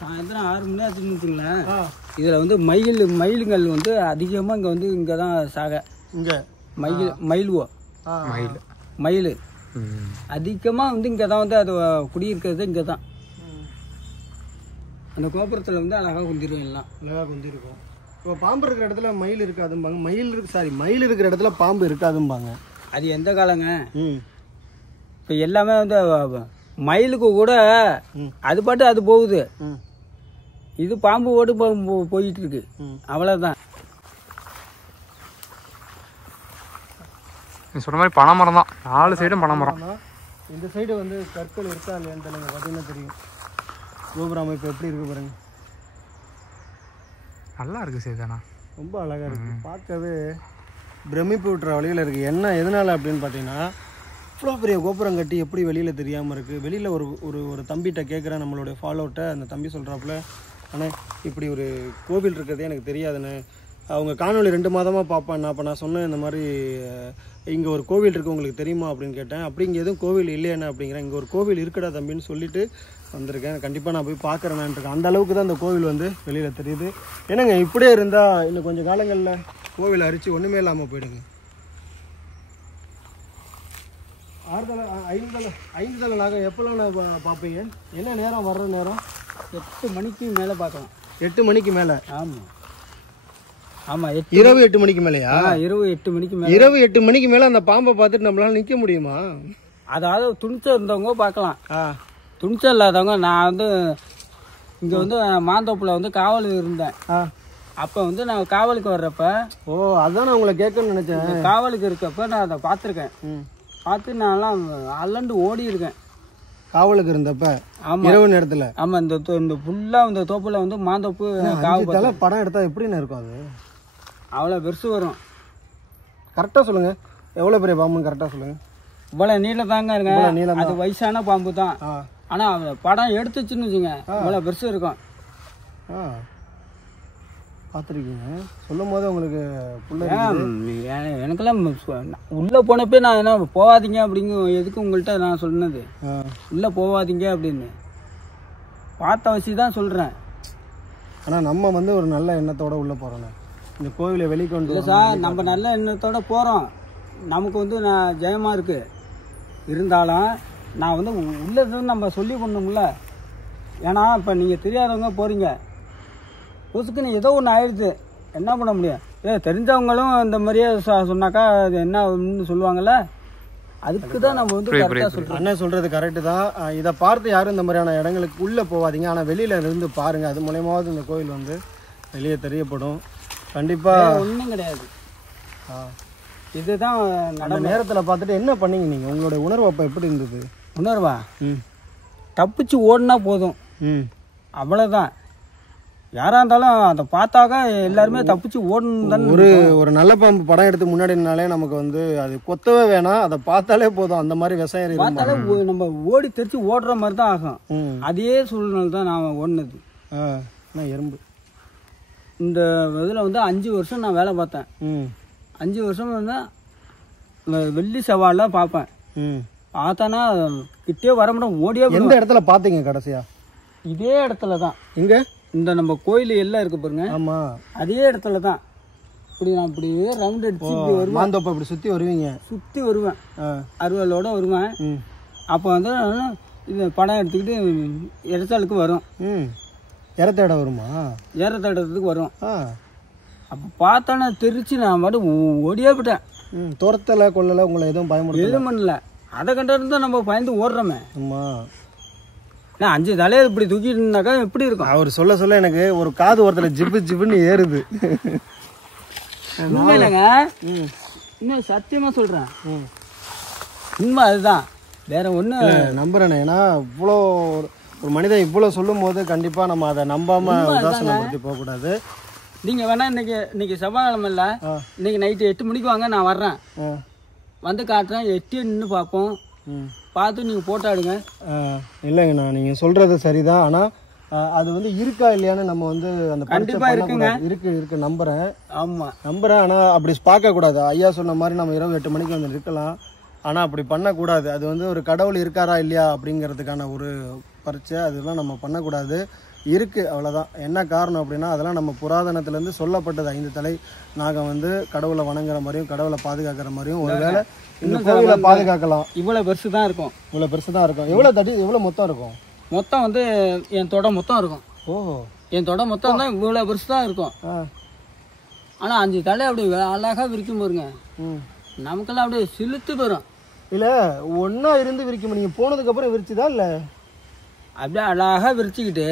சாயந்தரம் 6 மணி ஆச்சுன்னு வச்சுங்களேன். இதில் வந்து மயிலுங்கள் வந்து அதிகமாக இங்கே வந்து இங்கே தான் சாக. இங்கே மயில் அதிகமாக வந்து இங்கே தான் வந்து அது குடியிருக்கிறது. இங்கே தான் அந்த கோபுரத்தில் வந்து அழகாக குந்திரும், எல்லாம் அழகாக குந்திருக்கும். இப்போ பாம்பு இருக்கிற இடத்துல மயில் இருக்காதும்பாங்க. மயில் இருக்கிற இடத்துல பாம்பு இருக்காதும்பாங்க. அது எந்த காலங்க? இப்போ எல்லாமே வந்து மயிலுக்கு கூட அது பாட்டு அது போகுது. இது பாம்பு ஓட்டு போயிட்டு இருக்கு, அவ்வளோதான். நீ சொன்ன மாதிரி பனைமரம் தான், 4 சைடும் பனைமரம். இந்த சைடு வந்து கற்கள் இருக்கா இல்லையான்னு தெரியல. பார்த்தீங்கன்னா தெரியும் கோபுர அமைப்பு எப்படி இருக்கு பாருங்க. நல்லா இருக்கு சேதானா, ரொம்ப அழகாக இருக்கு. பார்க்கவே பிரமிப்பு விட்டுற வழியில் இருக்குது. என்ன எதனால அப்படின்னு பார்த்தீங்கன்னா இவ்வளோ பெரிய கோபுரம் கட்டி எப்படி வெளியில் தெரியாமல் இருக்குது. வெளியில் ஒரு தம்பிகிட்ட கேட்குறேன், நம்மளுடைய ஃபாலோவர்கிட்ட. அந்த தம்பி சொல்கிறாப்புல, ஆனால் இப்படி ஒரு கோவில் இருக்கிறதே எனக்கு தெரியாதுன்னு. அவங்க காணொலி 2 மாதமாக பார்ப்பேன். அப்போ நான் சொன்னேன், இந்த மாதிரி இங்கே ஒரு கோவில் இருக்குது உங்களுக்கு தெரியுமா அப்படின்னு கேட்டேன். அப்படி இங்கே எதுவும் கோவில் இல்லையாண்ணே அப்படிங்கிறேன். இங்கே ஒரு கோவில் இருக்குடா தம்பின்னு சொல்லிட்டு வந்திருக்கேன். கண்டிப்பாக நான் போய் பார்க்குறேன்னான்ருக்கேன். அந்த அளவுக்கு தான் அந்த கோவில் வந்து வெளியில் தெரியுது. என்னங்க இப்படியே இருந்தால் இன்னும் கொஞ்சம் காலங்களில் கோவில் அரிச்சு ஒன்றுமே இல்லாமல் போயிடுங்க. 5 தலை நாங்கள் எப்போல்லாம் பார்ப்பீங்க? என்ன நேரம் வர்ற நேரம்? 8 மணிக்கு மேலே பார்க்கலாம். 8 மணிக்கு மேலே? ஆமாம் ஆமாம். இரவு 8 மணிக்கு மேலேயா? இரவு 8 மணிக்கு மேலே. இரவு 8 மணிக்கு மேலே அந்த பாம்பை பார்த்துட்டு நம்மளால நிற்க முடியுமா? அதாவது துணிச்சல் இருந்தவங்க பார்க்கலாம். துணிச்சல் இல்லாதவங்க, நான் வந்து இங்கே வந்து மாந்தோப்பில் வந்து காவல் இருந்தேன். அப்போ வந்து நான் காவலுக்கு வர்றப்ப, அதான் நான் உங்களை கேட்கணும்னு நினச்சேன். காவலுக்கு இருக்கப்ப நான் அதை பார்த்துருக்கேன். பார்த்து நான்லாம் அல்லண்டு ஓடி இருக்கேன் காவலுக்கு இருந்தப்ப. ஆமாம், இரவு நேரத்தில். ஆமாம், இந்த ஃபுல்லாக இந்த தோப்பில் வந்து மாந்தோப்பு காவல் படம் எடுத்தால் எப்படின்னு இருக்கும்? அது அவ்வளோ பெருசு வரும். கரெக்டாக சொல்லுங்கள், எவ்வளோ பெரிய பாம்புன்னு கரெக்டாக சொல்லுங்கள். இவ்வளோ நீளம் தாங்க இருங்க. அது வயசான பாம்பு தான். ஆனால் படம் எடுத்துச்சுன்னு வச்சுங்க, இவ்வளோ பெருசு இருக்கும். பார்த்துருக்கீங்க சொல்லும் போது உங்களுக்கு எனக்கெல்லாம் உள்ளே போனப்பே நான் என்ன போகாதீங்க அப்படிங்க எதுக்கு உங்கள்கிட்ட நான் சொன்னது, உள்ளே போகாதீங்க அப்படின்னு பார்த்த வச்சு தான் சொல்கிறேன். ஆனால் நம்ம வந்து ஒரு நல்ல எண்ணத்தோடு உள்ளே போகிறோண்ணே. இந்த கோவிலை வெளிக்கொண்டு இல்லை சார், நம்ம நல்ல எண்ணத்தோடு போகிறோம். நமக்கு வந்து நான் ஜெயமாக இருக்குது. இருந்தாலும் நான் வந்து உள்ளதுன்னு நம்ம சொல்லி பண்ணணும்ல. ஏன்னா இப்போ நீங்கள் தெரியாதவங்க போகிறீங்க, புதுசுக்குன்னு ஏதோ ஒன்று ஆயிடுச்சு, என்ன பண்ண முடியும்? தெரிஞ்சவங்களும் இந்த மாதிரியே சொன்னாக்கா அது என்ன சொல்லுவாங்கள்ல, அதுக்கு தான் நம்ம வந்து கரெக்டாக சொல்கிறோம். அண்ணன் சொல்கிறது கரெக்டு தான். இதை பார்த்து யாரும் இந்த மாதிரியான இடங்களுக்கு உள்ளே போகாதீங்க. ஆனால் வெளியில் இருந்து பாருங்கள், அது மூலயமாவது இந்த கோயில் வந்து வெளியே தெரியப்படும். கண்டிப்பாக ஒன்றும் கிடையாது. இதுதான் அந்த நேரத்தில் பார்த்துட்டு என்ன பண்ணீங்க நீங்கள்? உங்களுடைய உணர்வு அப்போ எப்படி இருந்தது? உணர்வா? தப்பிச்சு ஓடினா போதும். அவ்வளோதான். யாராக இருந்தாலும் அதை பார்த்தாக்கா எல்லாருமே தப்பிச்சு ஓடணும் தானே. ஒரு நல்ல பாம்பு படம் எடுத்து முன்னாடினாலே நமக்கு வந்து அது கொத்தவே வேணாம், அதை பார்த்தாலே போதும். அந்த மாதிரி விஷயம் பார்த்தாலே நம்ம ஓடி தெரிச்சு ஓடுற மாதிரி தான் ஆகும். அதே சூழ்நிலை தான் நான் ஓடினது. எறும்பு இந்த இதில் வந்து 5 வருஷம் நான் வேலை பார்த்தேன். 5 வருஷம் வந்து வெள்ளி செவ்வாயெல்லாம் பார்ப்பேன். பார்த்தானா கிட்டே வர முடியும், ஓடியே. எந்த இடத்துல பார்த்தீங்க கடைசியா? இதே இடத்துல தான். இங்கே இந்த நம்ம கோயில் எல்லாம் இருக்கு பாருங்க. ஆமாம், அதே இடத்துல தான். இப்படி நான் இப்படியே ரவுண்ட் அடிச்சு இப்படி வருவேன். மாந்தோப்பை இப்படி சுற்றி வருவீங்க? சுற்றி வருவேன், அறுவலோட வருவேன். அப்போ வந்து இது படம் எடுத்துக்கிட்டு இடத்தாளுக்கு வரும். இறத்தேட வருமா? ஏறத்தடத்துக்கு வரும். அப்போ பார்த்தோன்னா தெரிச்சு நான் மட்டும் ஓடியே போட்டேன். துரத்தலை கொள்ளலை உங்களை எதுவும் பயமுறுத்த? எதுவும் பண்ணல. அதை கண்டிருந்தா நம்ம பயந்து ஓடுறோமே. ஆமாம், நான் 5 தலையை இப்படி தூக்கிட்டு இருந்தாக்கா எப்படி இருக்கும்? அவர் சொல்ல சொல்ல எனக்கு ஒரு காது ஓரத்தில் ஜிப்பு ஜிப்புன்னு ஏறுது. உண்மை இல்லைங்க, இன்னும் சத்தியமாக சொல்கிறேன். உண்மை அதுதான், வேற ஒன்று நம்புறேனே. ஏன்னா இவ்வளோ ஒரு மனிதன் இவ்வளோ சொல்லும் போது கண்டிப்பாக நம்ம அதை நம்பாமல் உதாசனப்படுத்தி போகக்கூடாது. நீங்கள் வேணா இன்னைக்கு செவ்வாய்க்கிழமை இல்லை, இன்னைக்கு நைட்டு 8 மணிக்கு வாங்க, நான் வர்றேன், வந்து காட்டுறேன். எட்டி நின்று பார்ப்போம், பார்த்து நீங்கள் போட்டோ எடுங்க. இல்லைங்கண்ணா, நீங்கள் சொல்கிறது சரிதான். ஆனால் அது வந்து இருக்கா இல்லையான்னு நம்ம வந்து அந்த கண்டிப்பாக இருக்குங்க. இருக்கு நம்புகிறேன். ஆமாம் நம்புகிறேன். ஆனால் அப்படி பார்க்கக்கூடாது. ஐயா சொன்ன மாதிரி நம்ம இரவு 8 மணிக்கு வந்து இருக்கலாம், ஆனால் அப்படி பண்ணக்கூடாது. அது வந்து ஒரு கடவுள் இருக்காரா இல்லையா அப்படிங்கிறதுக்கான ஒரு பரீட்சை, அதெல்லாம் நம்ம பண்ணக்கூடாது. இருக்குது, அவ்வளோதான். என்ன காரணம் அப்படின்னா, அதெல்லாம் நம்ம புராதனத்துலேருந்து சொல்லப்பட்டது. 5 தலை நாகம் வந்து கடவுளை வணங்குற மாதிரியும் கடவுளை பாதுகாக்கிற மாதிரியும் ஒருவேளை இந்த கோவிலை பாதுகாக்கலாம். இவ்வளோ பெருசு தான் இருக்கும். இவ்வளோ பெருசு தான் இருக்கும். எவ்வளோ மொத்தம் இருக்கும்? மொத்தம் வந்து என் தொட மொத்தம் இருக்கும். ஓஹோ, என் தொட மொத்தம் தான் இவ்வளோ பெருசு தான் இருக்கும். ஆனால் 5 தலை அப்படி அழகாக விரிக்கும் பாருங்க, நமக்கெல்லாம் அப்படியே சிலுத்து போயிடும். இல்லை, ஒன்றா இருந்து விரிக்கும். நீங்கள் போனதுக்கப்புறம் விரிச்சுதா இல்லை? அப்படியே அழகாக விரிச்சுக்கிட்டு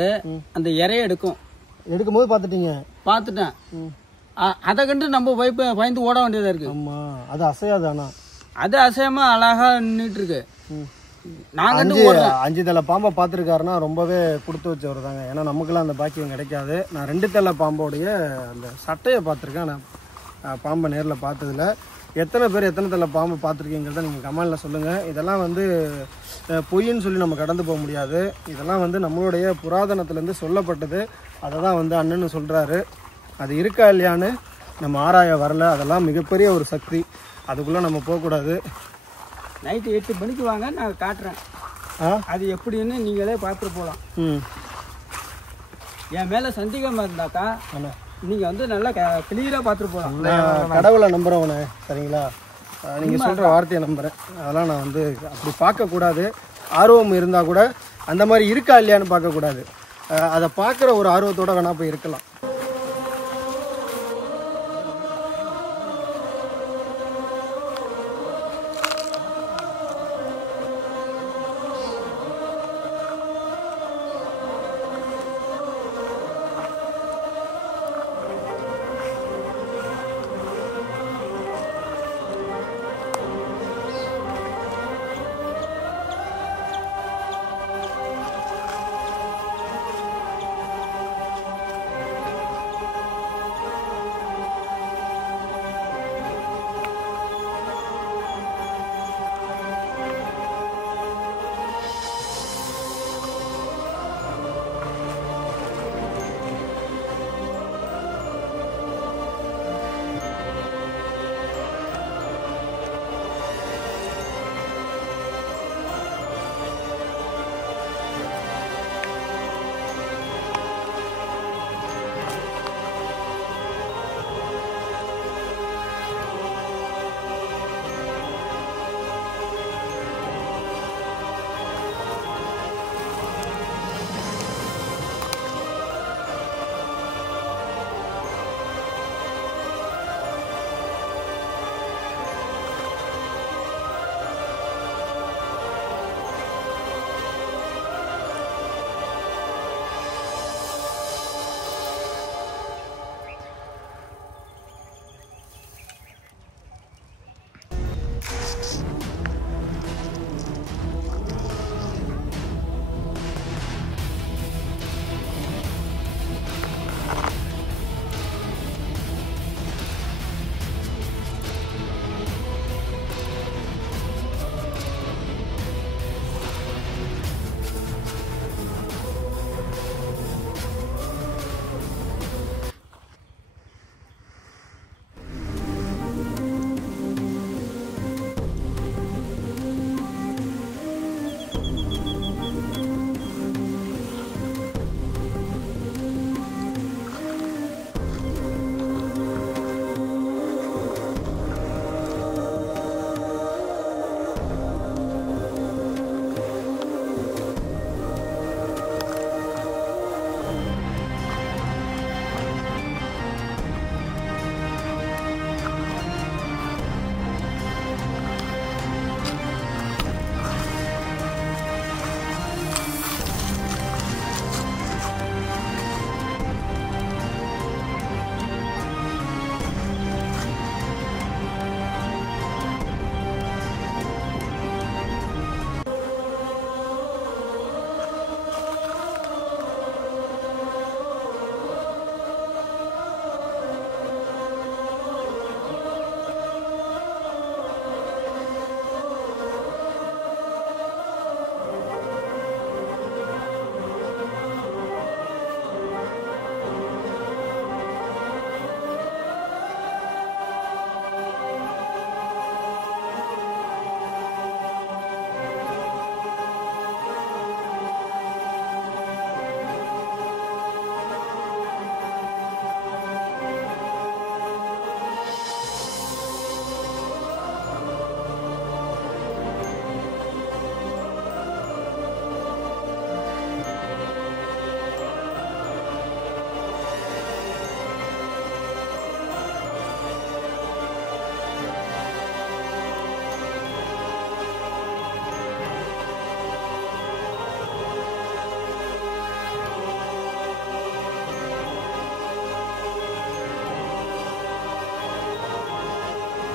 அந்த இறைய எடுக்கும்போது பார்த்துட்டீங்க? பார்த்துட்டேன். அதை கண்டு நம்ம பயந்து ஓட வேண்டியதாக இருக்குது. ஆமாம், அது அசையாது. ஆனால் அது அசையமாக அழகாக நின்றுட்டு இருக்கு. நான் 5 தலை பாம்பை பார்த்துருக்காருன்னா ரொம்பவே கொடுத்து வச்சவர் தாங்க. ஏன்னா நமக்குலாம் அந்த பாக்கியம் கிடைக்காது. நான் 2 தலை பாம்போடைய அந்த சட்டையை பார்த்துருக்கேன். நான் பாம்பை நேரில் பார்த்ததில்ல. எத்தனை பேர் எத்தனை தலை பாம்பு பார்த்துருக்கீங்கிறத நீங்கள் கமெண்டில் சொல்லுங்கள். இதெல்லாம் வந்து பொய்ன்னு சொல்லி நம்ம கடந்து போக முடியாது. இதெல்லாம் வந்து நம்மளுடைய புராதனத்துலேருந்து சொல்லப்பட்டது. அதை தான் வந்து அண்ணன்னு சொல்கிறாரு. அது இருக்கா இல்லையான்னு நம்ம ஆராய வரல. அதெல்லாம் மிகப்பெரிய ஒரு சக்தி, அதுக்குள்ளே நம்ம போகக்கூடாது. நைட்டு 8 மணிக்கு வாங்க, நான் காட்டுறேன். அது எப்படின்னு நீங்களே பார்த்துட்டு போகலாம். என் மேலே சந்தேகமாக இருந்தாக்கா நீங்கள் வந்து நல்லா கிளியராக பார்த்துட்டு போகலாம். கடவுளை நம்புகிறவனே, சரிங்களா? நீங்கள் சொல்கிற வார்த்தையை நம்புகிறேன். அதெல்லாம் நான் வந்து அப்படி பார்க்கக்கூடாது. ஆர்வம் இருந்தால் கூட அந்த மாதிரி இருக்கா இல்லையான்னு பார்க்கக்கூடாது. அதை பார்க்குற ஒரு ஆர்வத்தோடு வேணால் போய் இருக்கலாம்.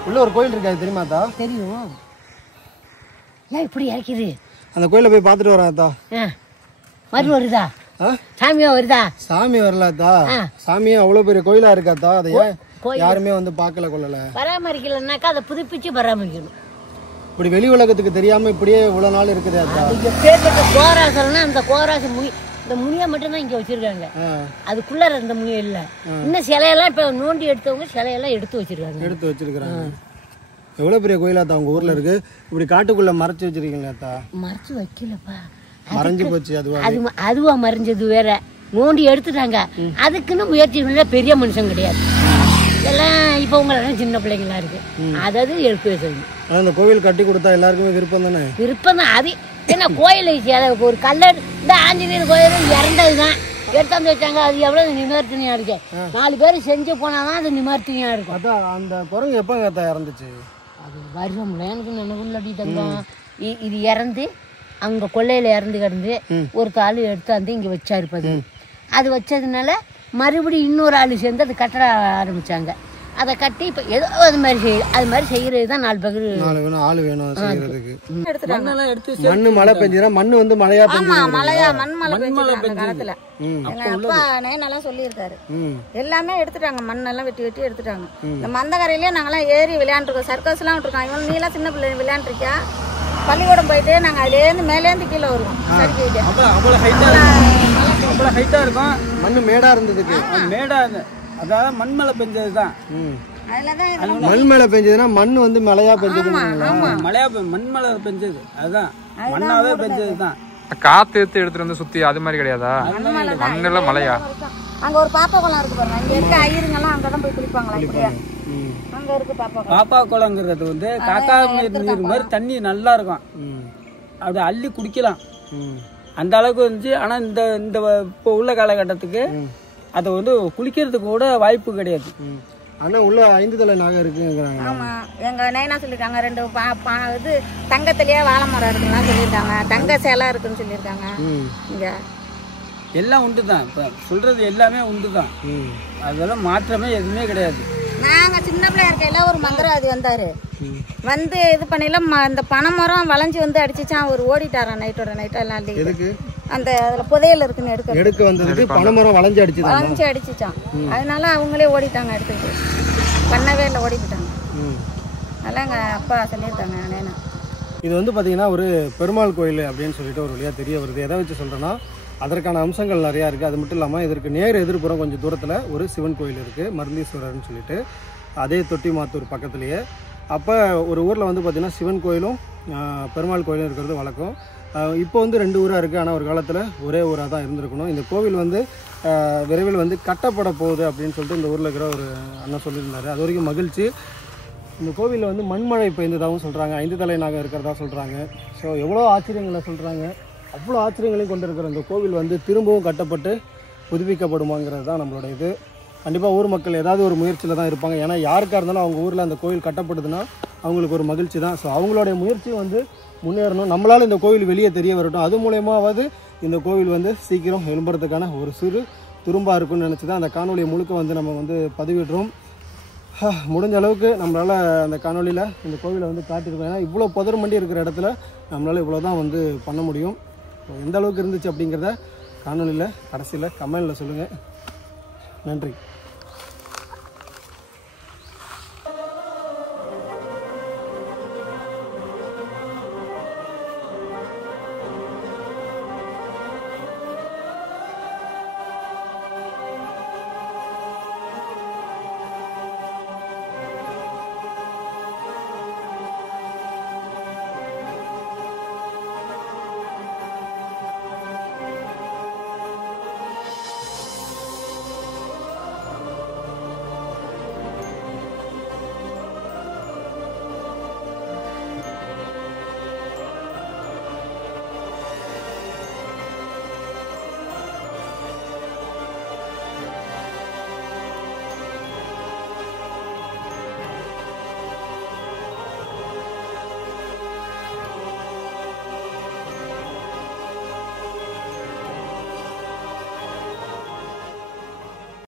உள்ள ஒரு கோயில் இருக்காது தெரியுமாத்தா? தெரியும். ஏன் இப்படி இறக்கிது? அந்த கோயிலை போய் பார்த்துட்டு வரேன்த்தா. மறு வருதா? சாமியா வருதா? சாமி வரலாத்தா. சாமியே அவ்வளோ பெரிய கோயிலா இருக்காத்தா. அதை யாருமே வந்து பார்க்கல கொள்ளல. பராமரிக்கலன்னாக்கா அதை புதுப்பிச்சு பராமரிக்கணும். இப்படி வெளி உலகத்துக்கு தெரியாம இப்படியே இவ்வளவு நாள் இருக்குது. கோராசல்னா அந்த கோராச முனி, இந்த முனியை மட்டும்தான் இங்க வச்சிருக்காங்க. அதுக்குள்ள இந்த முனியை இல்ல. இன்னும் சிலையெல்லாம் இப்ப நோண்டி எடுத்தவங்க சிலையெல்லாம் எடுத்து வச்சிருக்காங்க. எவ்வளவு பெரிய கோயிலாத்தா உங்க ஊர்ல இருக்கு? இப்படி காட்டுக்குள்ள மறைச்சு வச்சிருக்கீங்களாத்தா? மறைச்சு வைக்கலப்பா, மறைஞ்சு போச்சு. அதுவா மறைஞ்சது வேற. நோண்டி எடுத்துட்டாங்க. அதுக்குன்னு முயற்சி பெரிய மனுஷன் கிடையாது. எல்லாம் இப்ப உங்களெல்லாம் சின்ன பிள்ளைங்களா இருக்கு. அதாவது எடுத்து வச்சிருங்க. அந்த கோவில் கட்டி கொடுத்தா எல்லாருக்குமே விருப்பம் தானே? விருப்பம் தான். அது என்ன கோயில் ஒரு கல்லர் இந்த ஆஞ்சநேயர் கோயில் இறந்ததுதான் எடுத்தாந்து வச்சாங்க. அது எவ்வளவு நிமர்த்தனையா இருக்கு. 4 பேர் செஞ்சு போனாதான் அது நிமர்த்தனையா இருக்கும். அதான் அந்த குரங்கு எப்ப இறந்துச்சு? அது வருஷம்ல எனக்கு நினைவுள்ளடி தங்கம். இது இறந்து அங்க கொள்ளையில இறந்து கிடந்து ஒரு ஆள் எடுத்தாந்து இங்க வச்சாரு. அது வச்சதுனால மறுபடியும் இன்னொரு ஆள் சேர்ந்து அது கட்ட ஆரம்பிச்சாங்க. அதை கட்டி இப்ப ஏதோ அது மாதிரி செய்யறது தான் 4 பேர் ஆள் வேணும் செய்யறதுக்கு. மண்ணு மழை பெஞ்சா மண்ணு வந்து மழையா காலத்துல எங்க அப்பா நல்லா சொல்லியிருக்காரு. எல்லாமே எடுத்துட்டாங்க. மண்ணெல்லாம் வெட்டி வெட்டி எடுத்துட்டாங்க. இந்த மந்தகரையிலேயே நாங்கெல்லாம் ஏறி விளையாண்டுருக்கோம். சர்க்கஸ் எல்லாம் விட்டுருக்கோம். இவன் நீ எல்லாம் சின்ன பிள்ளை விளையாண்டுருக்கியா? பள்ளிக்கூடம் போயிட்டு நாங்க அதுலேருந்து மேலேருந்து கீழே வருவோம். ஹைட்டா இருக்கும். மண்ணு மேடா இருந்ததுக்கு மேடா அதாவது மண் மழை பெஞ்சதுதான். மண் மழை பெஞ்சதுன்னா மண் வந்து மழையா பெஞ்சது. மழையா மண் மழை பெஞ்சது அதுதான் மண்ணாவே பெஞ்சதுதான். காத்து எடுத்துட்டு வந்து சுத்தி அது மாதிரி கிடையாதா? மண்ணுல மழையா? அங்க ஒரு பாப்பா குளம் இருக்கு பாருங்க. இங்க இருக்க ஐயருங்கெல்லாம் அங்கதான் போய் குளிப்பாங்களா? இப்படியா அங்க இருக்கு பாப்பா குளங்கிறது வந்து காக்கா நீர் மாதிரி தண்ணி நல்லா இருக்கும். அப்படி அள்ளி குடிக்கலாம் அந்த அளவுக்கு இருந்துச்சு. ஆனா இந்த இப்போ உள்ள காலகட்டத்துக்கு அதை வந்து குளிக்கிறதுக்கு கூட வாய்ப்பு கிடையாது. ஆனா உள்ள 5 தலை நாகம் இருக்குங்கிறாங்க. ஆமா, எங்க நைனா சொல்லிருக்காங்க. 2 இது தங்கத்திலேயே வாழை மரம் இருக்குன்னு சொல்லியிருக்காங்க. தங்க சேலை இருக்குன்னு சொல்லியிருக்காங்க. இங்க எல்லாம் உண்டுதான். இப்ப சொல்றது எல்லாமே உண்டுதான். அதெல்லாம் மாற்றமே எதுவுமே கிடையாது. நாங்க சின்ன பிள்ளையா இருக்கையில ஒரு மந்திரவாதி வந்தாரு. வந்து இது பண்ணல இந்த பனைமரம் வளைஞ்சு வந்து அடிச்சுச்சான். அவர் ஓடிட்டாரான் நைட்டோட நைட்டா எல்லாம். எதுக்கு? அந்த அதுல புதையல் இருக்குன்னு எடுக்க வந்ததுக்கு பனைமரம் வளைஞ்சு அடிச்சுச்சான். அதனால அவங்களே ஓடிட்டாங்க. எடுத்துட்டு பண்ணவே இல்லை, ஓடிட்டாங்க. அதெல்லாம் எங்க அப்பா சொல்லியிருக்காங்க. நேனா இது வந்து பாத்தீங்கன்னா ஒரு பெருமாள் கோயில் அப்படின்னு சொல்லிட்டு ஒரு வழியா தெரிய வருது. எதை வச்சு சொல்றேன்னா அதற்கான அம்சங்கள் நிறையா இருக்குது. அது மட்டும் இல்லாமல் இதற்கு நேர் எதிர்ப்புறம் கொஞ்சம் தூரத்தில் ஒரு சிவன் கோயில் இருக்குது, மருந்தீஸ்வரர்னு சொல்லிட்டு. அதே தொட்டி மாத்தூர் பக்கத்துலேயே. அப்போ ஒரு ஊரில் வந்து பார்த்திங்கன்னா சிவன் கோயிலும் பெருமாள் கோயிலும் இருக்கிறது வழக்கம். இப்போ வந்து 2 ஊராக இருக்குது. ஆனால் ஒரு காலத்தில் ஒரே ஊராக தான் இருந்திருக்கணும். இந்த கோவில் வந்து விரைவில் வந்து கட்டப்பட போகுது அப்படின்னு சொல்லிட்டு இந்த ஊரில் இருக்கிற ஒரு அண்ணன் சொல்லியிருந்தார். அது வரைக்கும் மகிழ்ச்சி. இந்த கோவிலில் வந்து மண்மழை பெய்ந்ததாகவும் சொல்கிறாங்க. 5 தலை நாகம் இருக்கிறதா சொல்கிறாங்க. ஸோ எவ்வளோ ஆச்சரியங்களை சொல்கிறாங்க. அவ்வளோ ஆச்சரியங்களையும் கொண்டிருக்கிற இந்த கோவில் வந்து திரும்பவும் கட்டப்பட்டு புதுப்பிக்கப்படுமாங்கிறது தான் நம்மளோட இது. கண்டிப்பாக ஊர் மக்கள் ஏதாவது ஒரு முயற்சியில் தான் இருப்பாங்க. ஏன்னா யாருக்காக இருந்தாலும் அவங்க ஊரில் அந்த கோவில் கட்டப்படுதுன்னா அவங்களுக்கு ஒரு மகிழ்ச்சி தான். ஸோ அவங்களுடைய முயற்சியும் வந்து முன்னேறணும். நம்மளால் இந்த கோவில் வெளியே தெரிய வரட்டும். அது மூலயமாவது இந்த கோவில் வந்து சீக்கிரம் எழும்புறதுக்கான ஒரு சிறு துரும்பாக இருக்குன்னு நினச்சி தான் அந்த காணொலியை முழுக்க வந்து நம்ம வந்து பதிவிடுறோம். முடிஞ்ச அளவுக்கு நம்மளால் அந்த காணொலியில் இந்த கோவிலை வந்து காட்டியிருக்கோம். ஏன்னா இவ்வளோ புதர் மண்டி இருக்கிற இடத்துல நம்மளால் இவ்வளோ தான் வந்து பண்ண முடியும். எந்த அளவுக்கு இருந்துச்சு அப்படிங்கிறத காணொலியில் கடைசியில் கமெண்டில் சொல்லுங்கள். நன்றி.